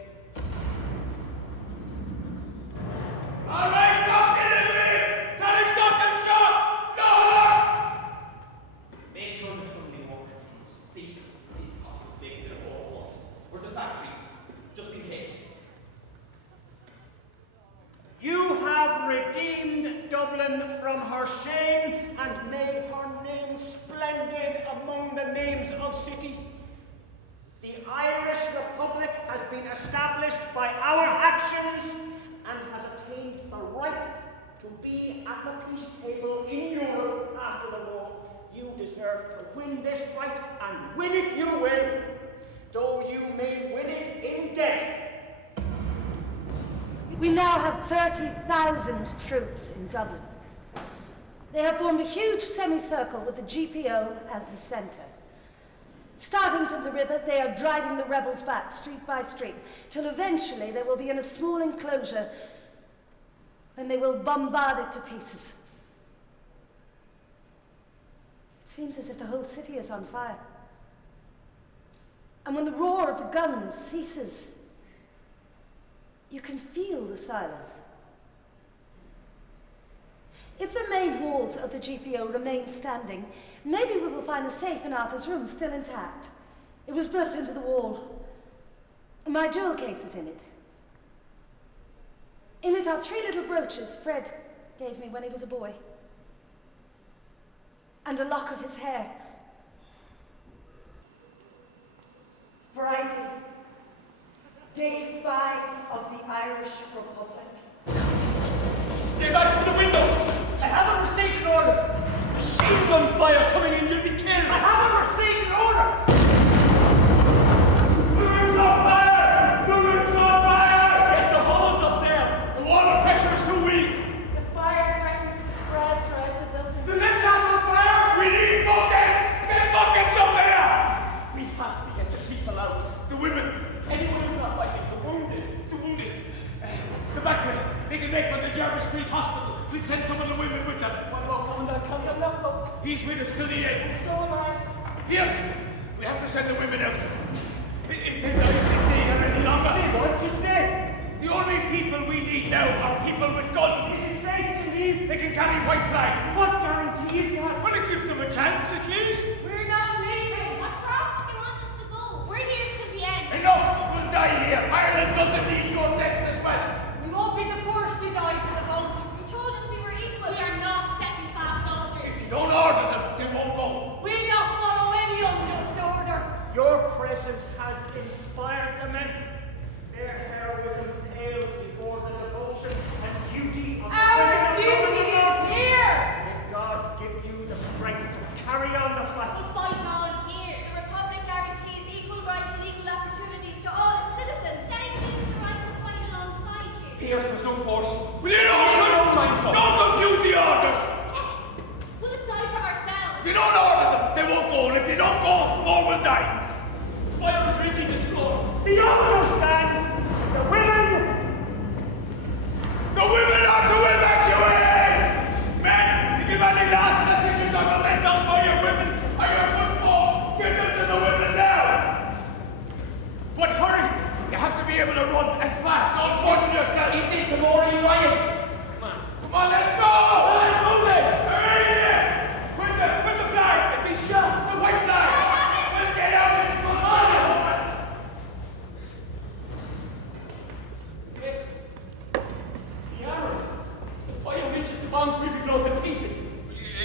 All right, Doc, in the rear! Tell his Doc and shot! No! Make sure the tunnelling won't confuse. See, it's possible to make it in a whole walls. Or the factory, just in case. You have redeemed Dublin from her shame and made her name splendid among the names of cities. The Irish Republic has been established by our actions and has attained the right to be at the peace table in Europe after the war. You deserve to win this fight, and win it you will, though you may win it in death. We now have 30,000 troops in Dublin. They have formed a huge semicircle with the GPO as the centre. Starting from the river, they are driving the rebels back street by street, till eventually they will be in a small enclosure and they will bombard it to pieces. It seems as if the whole city is on fire. And when the roar of the guns ceases, you can feel the silence. If the main walls of the GPO remain standing, maybe we will find the safe in Arthur's room still intact. It was built into the wall. My jewel case is in it. In it are 3 little brooches Fred gave me when he was a boy. And a lock of his hair. Friday, day 5 of the Irish Republic. Stay back from the windows! I haven't received an order. Machine gun fire coming in, you'll be killed! I haven't received an order. The roof's on fire! The roof's on fire! Get the hose up there! The water pressure's too weak! The fire threatens to spread throughout the building. The lift's on fire! We need buckets! Get buckets up there! We have to get the people out. The women! Anyone who's not fighting, the wounded. The wounded! The back way! They can make for the Jarvis Street Hospital! We'll send some of the women with them! Come not go. He's with us till the end! So am I. Pierce! We have to send the women out! If they don't stay here any longer! They want to stay. The only people we need now are people with guns! Is it safe to leave? They can carry white flags! What guarantee is that? Well, it gives them a chance at least! We're not leaving. What's wrong? They want us to go. We're here till the end. Enough! We'll die here! Ireland doesn't need your deaths as well! We won't be the first to die for the vote. You told us we were equal. We are not second-class soldiers. If you don't order them, they won't go! We'll not follow any unjust order. Your presence has inspired the men. Their heroism pales before the devotion and duty of Our the duty is here. May God give you the strength to carry on the fight. The fight on here. The Republic guarantees equal rights and equal opportunities to all its citizens. That includes the right to fight alongside you. Pierce, there's no force. Will you don't confuse the orders! Yes. We'll decide for ourselves. If you don't order them, they won't go, and if you don't go, more will die! Fire is reaching this floor! The order stands. The women. The women are to evacuate! Men, if you've any last messages or mementos for your women, or your good folk, give them to the women now! But hurry! You have to be able to run and fast, don't push yourself! Is this the morning riot? Come on, let's go! Move it! bombs will be blown to pieces.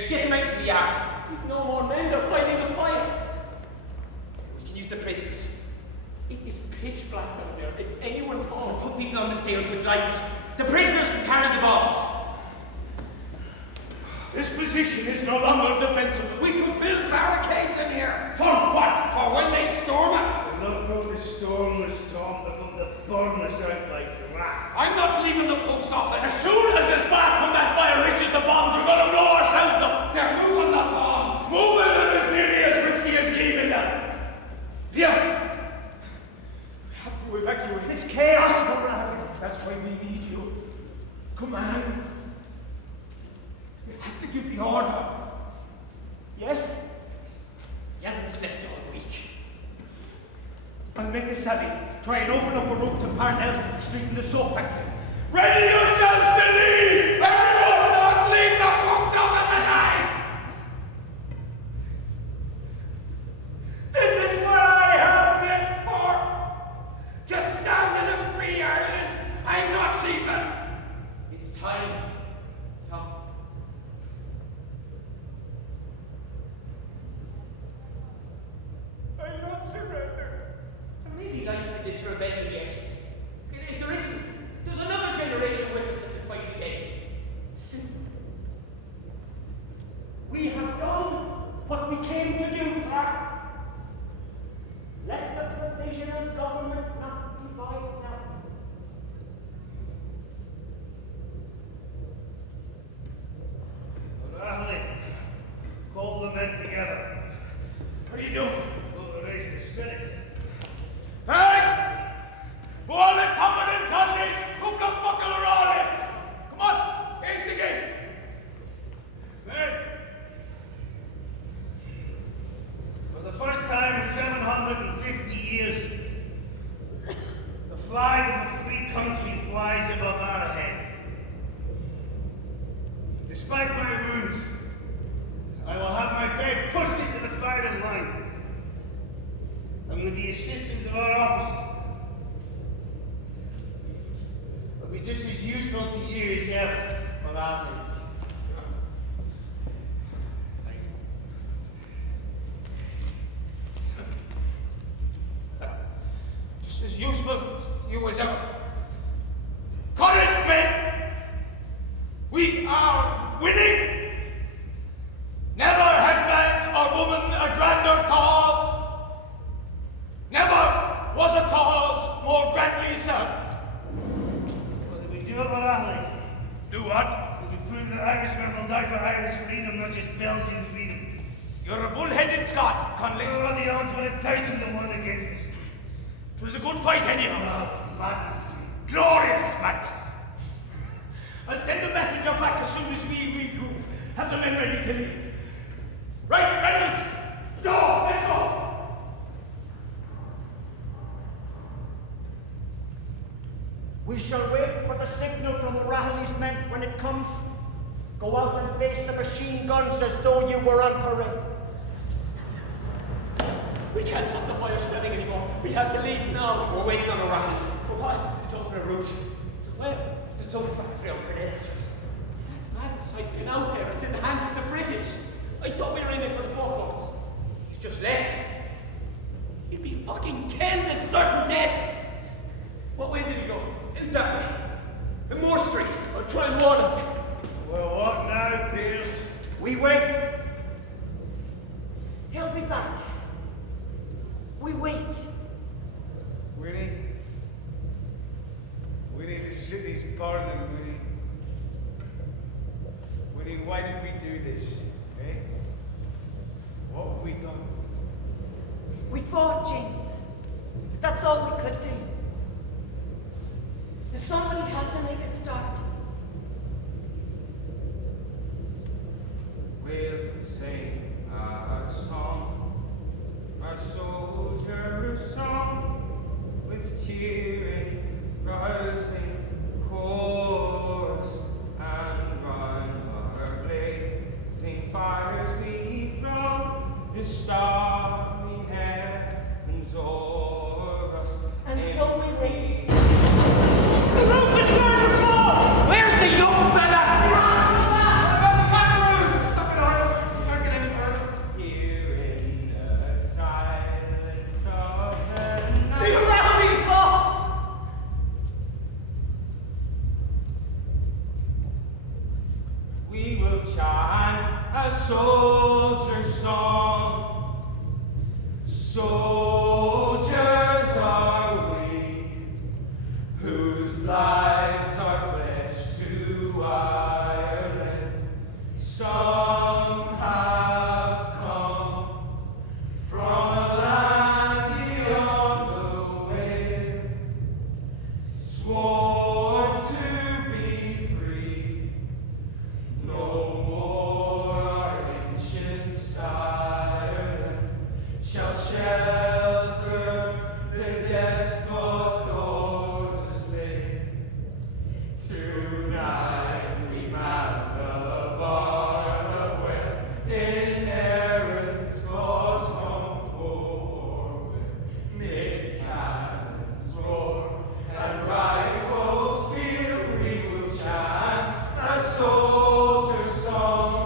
Get them out to the yard. We've no more men, they're fighting the fire. We can use the prisoners. It is pitch black down there. If anyone We'll falls, put people on the stairs with lights. The prisoners can carry the bombs. This position is no longer defensible. We could build barricades in here. For what? For when they storm it? They're not going to storm us, Tom. They're going to burn us out like rats. I'm not leaving the post office. As soon as the spark from that fire reaches the bombs, we're going to blow ourselves up. They're moving the bombs. Moving them is nearly as risky as leaving them. Pierre, we have to evacuate. It's chaos around. That's why we need you. Command. You have to give the order. Yes? He hasn't slept all week. I'll make a sally. Try and open up a route to Parnell Street in the soap factory. Ready yourselves to leave! Everyone not leave the post office alive! This is what I have lived for! To stand in a free Ireland. I'm not leaving! It's time, Tom. I'll not surrender. There may be life in this rebellion yet. If there isn't, there's another generation with us that can fight again. We have done what we came to do, Clark. Let the provisional government not divide now. O'Reilly, call the men together. What are you doing? We'll raise the spirits. Hey! All the covenant country, come the buckle O'Reilly! Come on, here's the gate. Men! For the first time in 750 years, the flag of a free country flies above our heads. Despite my wounds, I will have my bed pushed into the firing line. And with the assistance of our officers, it'll be just as useful to you as ever, but I'll live. Just as useful to you as ever. Courage, men! We are winning! Never had man or woman a grander cause. Never was a cause more grandly served. Well, we do it what I like. Do what? We prove that Irishmen will die for Irish freedom, not just Belgian freedom. You're a bull-headed Scot, Conley. Oh, the odds were 1,000-to-1 against us. It was a good fight anyhow. Oh, it was madness. Glorious madness. I'll send a messenger back as soon as we regroup. Have the men ready to leave. Right, Reynolds! Go! Let's go! We shall wait for the signal from O'Reilly's men when it comes. Go out and face the machine guns as though you were on parade. we can't stop the fire spreading anymore. We have to leave now. We're waiting on O'Reilly. For what? To open a route. To where? The soap factory on Pernell Street. That's madness. I've been out there. It's in the hands of the British. I thought we were in it for the forecourts. He's just left. He'd be fucking killed and certain death. What way did he go? In that way. In Moore Street. I'll try and warn him. Well, what now, Pierce? We wait. He'll be back. We wait. Winnie? Winnie, the city's burning, Winnie. Winnie, why did we do this? Eh? What have we done? We fought, James. That's all we could do. Somebody had to make a start. We'll sing our song, our soldier's song, with cheering, rising chorus, and round our blazing fires we throw the starry heavens o'er us. And so we wait. The roof is going to fall! soldier's song. Soldiers are we, whose lives are pledged to Ireland. Some have come from a land beyond the wave, sworn to be free. No more our ancient Ireland shall shelter the despot or the slave. Tonight we mount the bar where inerrant's cause from war, mid cannons roar and rifles peal, we will chant a soldier's song.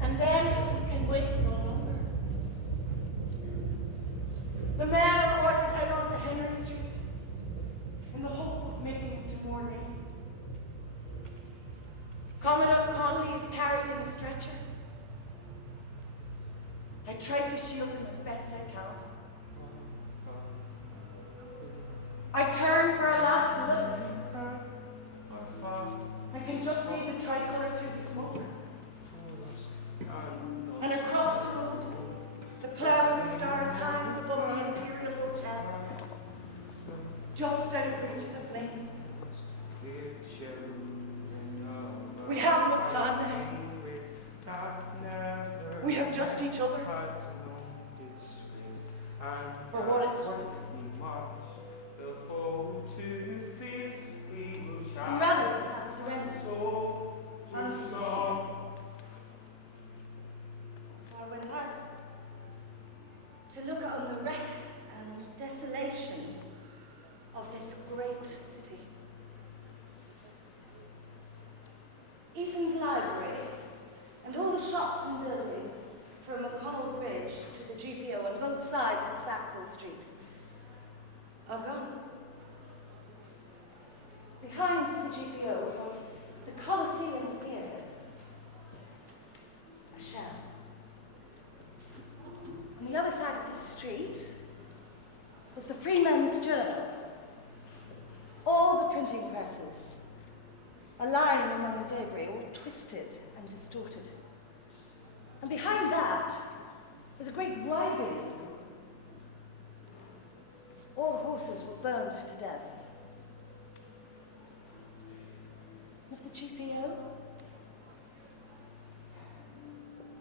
And then we can wait no longer. The men are ordered out onto Henry Street in the hope of making it to morning. Commandant Connolly is carried in a stretcher. I try to shield him as best I can. I turn for a last look. I can just see the tricolour through the smoke. And across the road, the plough of the stars hangs above the Imperial Hotel, just out of reach of the flames. We have no plan now. We have just each other. For what it's worth. The rebels have surrendered. So I went out to look on the wreck and desolation of this great city. Eason's library and all the shops and buildings from O'Connell Bridge to the GPO on both sides of Sackville Street are gone. Behind the GPO was the Coliseum Theatre, a shell. On the other side of the street was the Freeman's Journal, all the printing presses, a line among the debris, all twisted and distorted. And behind that was a great riding school. All the horses were burned to death. Of the GPO,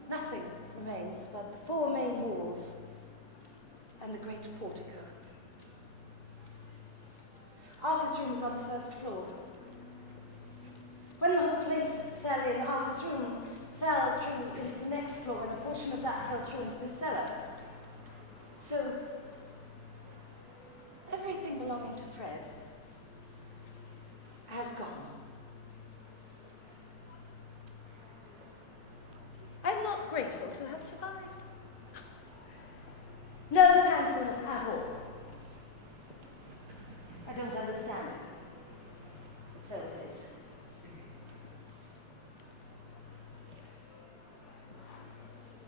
nothing remains but the four main walls and the great portico. Arthur's room is on the first floor. When the whole place fell in, Arthur's room fell through into the next floor, and a portion of that fell through into the cellar. So, everything belonging to Fred has gone. I'm not grateful to have survived. No thankfulness at all. I don't understand it. But so it is.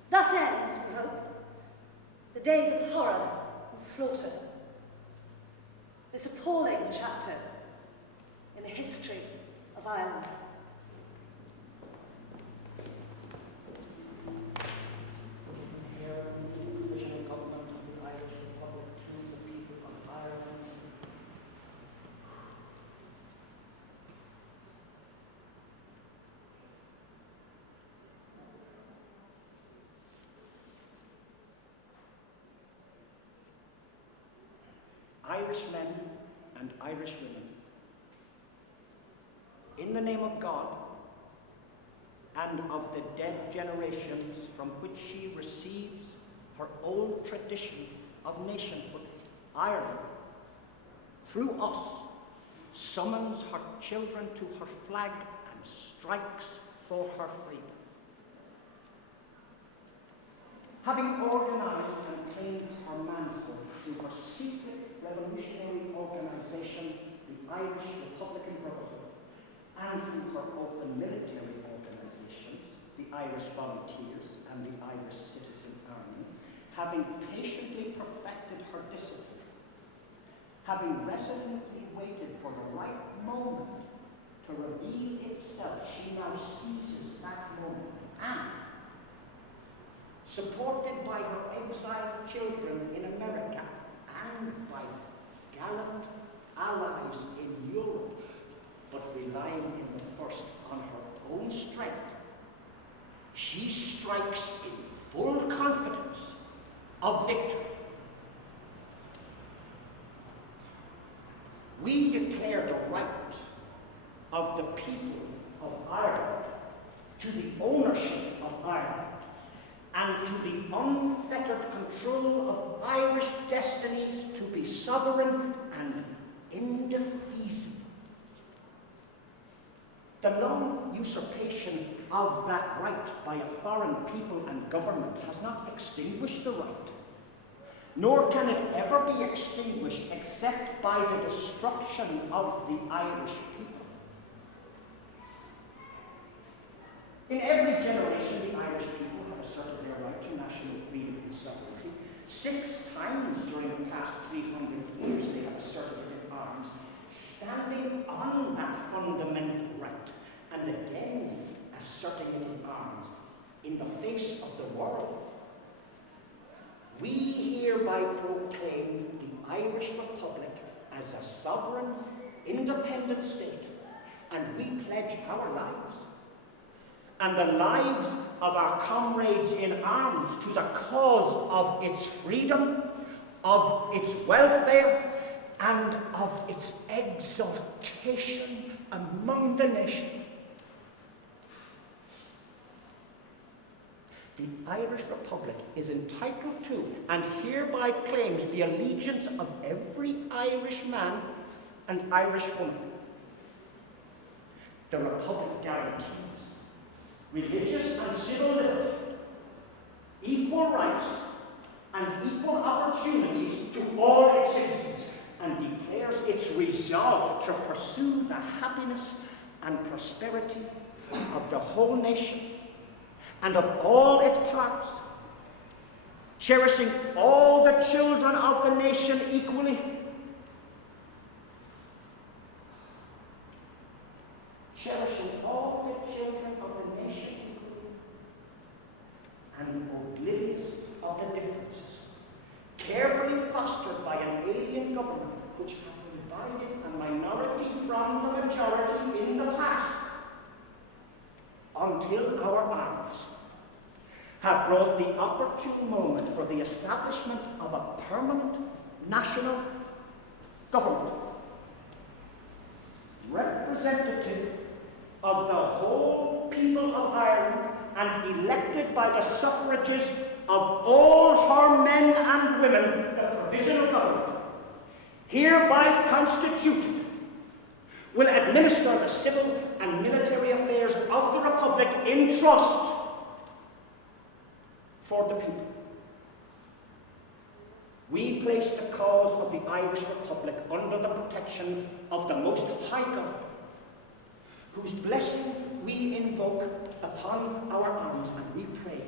Thus ends, we hope, the days of horror and slaughter. This appalling chapter in the history of Ireland. Irish men and Irish women, in the name of God and of the dead generations from which she receives her old tradition of nationhood, Ireland, through us, summons her children to her flag and strikes for her freedom. Having organized and trained her manhood through her secret revolutionary organization, the Irish Republican Brotherhood, and through her open military organizations, Irish Volunteers and the Irish Citizen Army, having patiently perfected her discipline, having resolutely waited for the right moment to reveal itself, she now seizes that moment and, supported by her exiled children in America and by gallant allies in Europe, but relying in the first on her own strength, she strikes in full confidence of victory. We declare the right of the people of Ireland to the ownership of Ireland and to the unfettered control of Irish destinies to be sovereign and indefeasible. The long usurpation of that right by a foreign people and government has not extinguished the right, nor can it ever be extinguished except by the destruction of the Irish people. In every generation, the Irish people have asserted their right to national freedom and sovereignty. 6 times during the past 300 years, they have asserted it in arms, standing on that fundamental right, and again asserting it in arms in the face of the world. We hereby proclaim the Irish Republic as a sovereign, independent state, and we pledge our lives and the lives of our comrades in arms to the cause of its freedom, of its welfare, and of its exaltation among the nations. The Irish Republic is entitled to and hereby claims the allegiance of every Irish man and Irish woman. The Republic guarantees religious and civil liberty, equal rights, and equal opportunities to all its citizens, and declares its resolve to pursue the happiness and prosperity of the whole nation and of all its parts, cherishing all the children of the nation equally, cherishing all the children of the nation equally, and oblivious of the differences, carefully fostered by an alien government which have divided a minority from the majority in the past, until our armies have brought the opportune moment for the establishment of a permanent national government, representative of the whole people of Ireland and elected by the suffrages of all her men and women, the provisional government, hereby constituted, will administer the civil and military affairs of the Republic in trust for the people. We place the cause of the Irish Republic under the protection of the Most High God, whose blessing we invoke upon our arms, and we pray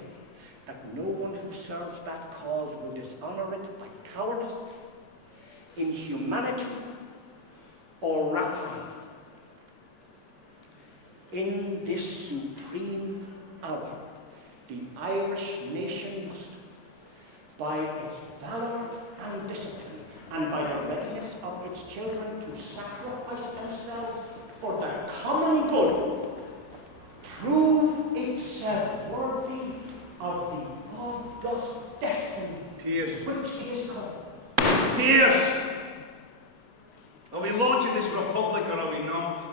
that no one who serves that cause will dishonor it by cowardice, inhumanity, or rapine. In this supreme hour, the Irish nation must, by its valor and discipline, and by the readiness of its children to sacrifice themselves for the common good, prove itself worthy of the august destiny which it is called. Pierce! Are we launching this republic or are we not?